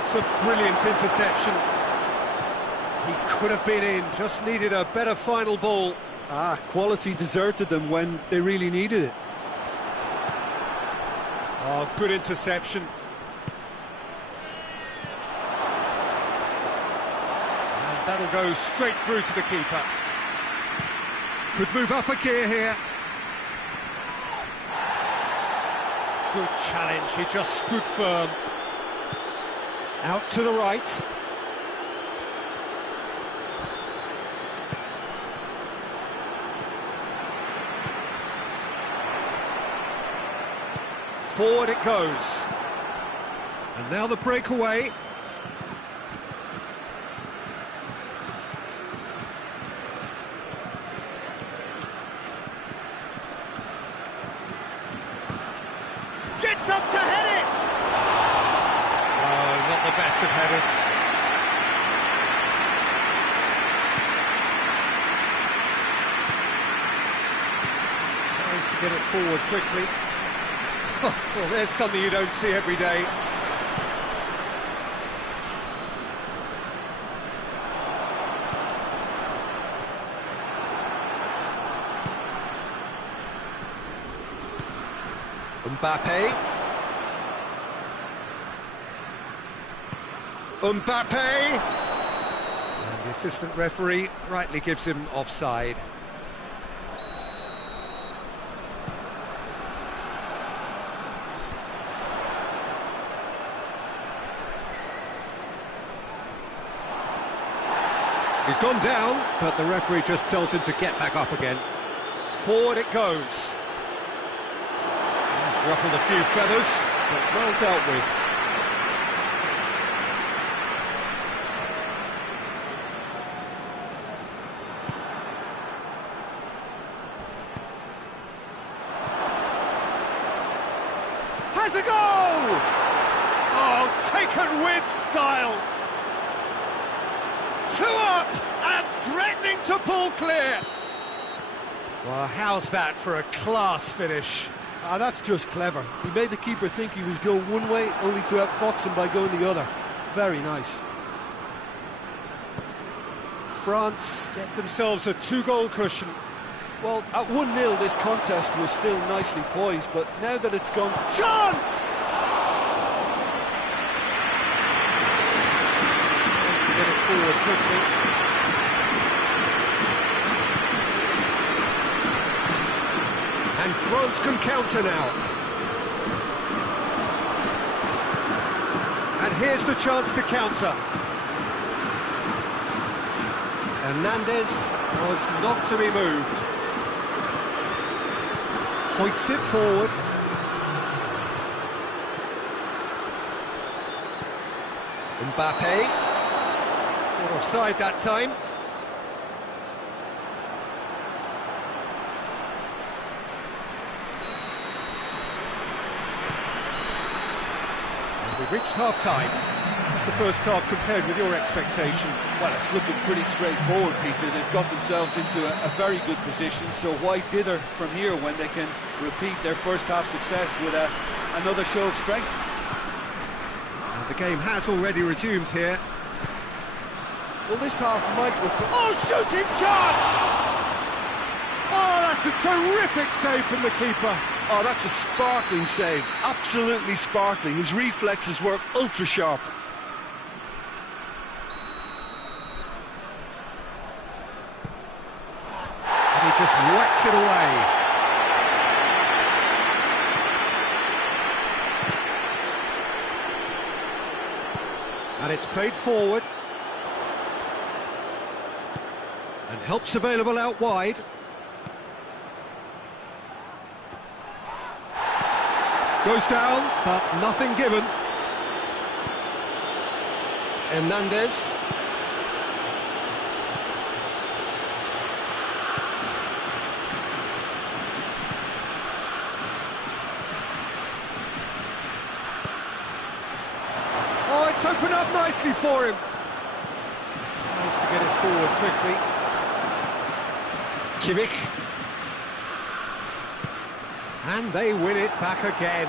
It's a brilliant interception. He could have been in, just needed a better final ball. Quality deserted them when they really needed it. Oh, good interception. And that'll go straight through to the keeper. Could move up a gear here. Good challenge, he just stood firm. Out to the right. Forward it goes. And now the breakaway. Gets up to head it! Oh, not the best of headers. Tries to get it forward quickly. Well, there's something you don't see every day. Mbappe. Mbappe! And the assistant referee rightly gives him offside. He's gone down, but the referee just tells him to get back up again. Forward it goes. He's ruffled a few feathers, but well dealt with. Has a goal! Oh, taken with style! 2 up and threatening to pull clear. Well, how's that for a class finish? That's just clever. He made the keeper think he was going one way, only to outfox him by going the other. Very nice. France get themselves a 2-goal cushion. Well, at 1-0 this contest was still nicely poised, but now that it's gone to chance! Get it forward quickly. And France can counter now. And here's the chance to counter. Hernandez was not to be moved. Hoists it forward. Mbappe. Offside that time. And we've reached half-time. What's the first half compared with your expectation? Well, it's looking pretty straightforward, Peter. They've got themselves into a very good position, so why dither from here when they can repeat their first half success with another show of strength? And the game has already resumed here. Well, this half might... Oh, shooting chance! Oh, that's a terrific save from the keeper. Oh, that's a sparkling save. Absolutely sparkling. His reflexes were ultra-sharp. And he just whacks it away. And it's played forward. And help's available out wide. Goes down, but nothing given. Hernandez. Oh, it's opened up nicely for him. Tries to get it forward quickly. Kimmich. And they win it back again.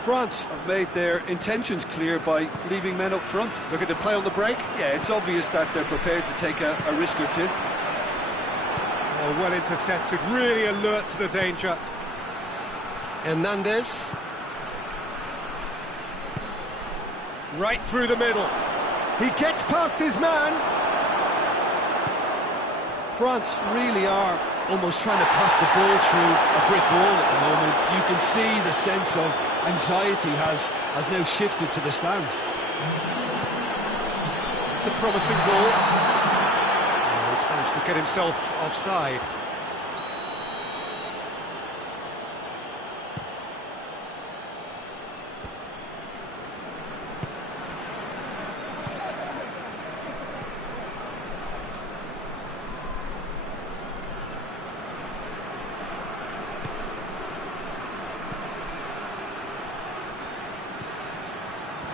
France have made their intentions clear by leaving men up front. Looking to play on the break. Yeah, it's obvious that they're prepared to take a risk or two. Oh, well intercepted, really alert to the danger. Hernandez. Right through the middle. He gets past his man. France really are almost trying to pass the ball through a brick wall at the moment. You can see the sense of anxiety has now shifted to the stands. It's a promising ball. Oh, he's managed to get himself offside.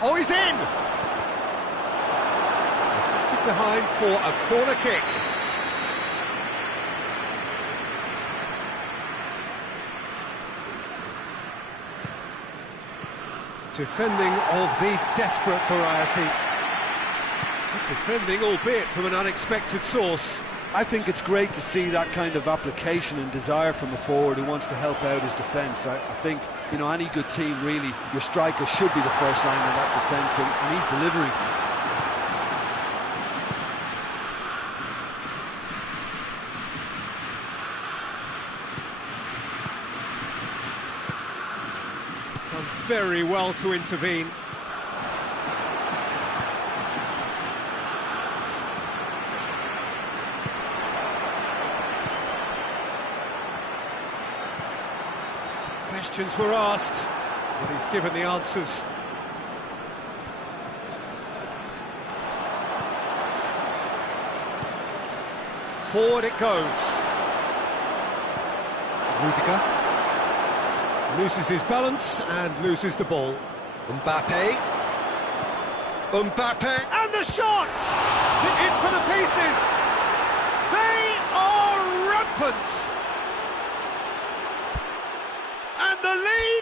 Oh, he's in! Deflected behind for a corner kick. Defending of the desperate variety. Good defending, albeit from an unexpected source. I think it's great to see that kind of application and desire from a forward who wants to help out his defence. I think, you know, any good team, really, your striker should be the first line of that defence, and he's delivering. Done very well to intervene. Questions were asked, but he's given the answers. Forward it goes. Rudiger loses his balance and loses the ball. Mbappe. And the shot! Hit in for the pieces! They are rampant! And the lead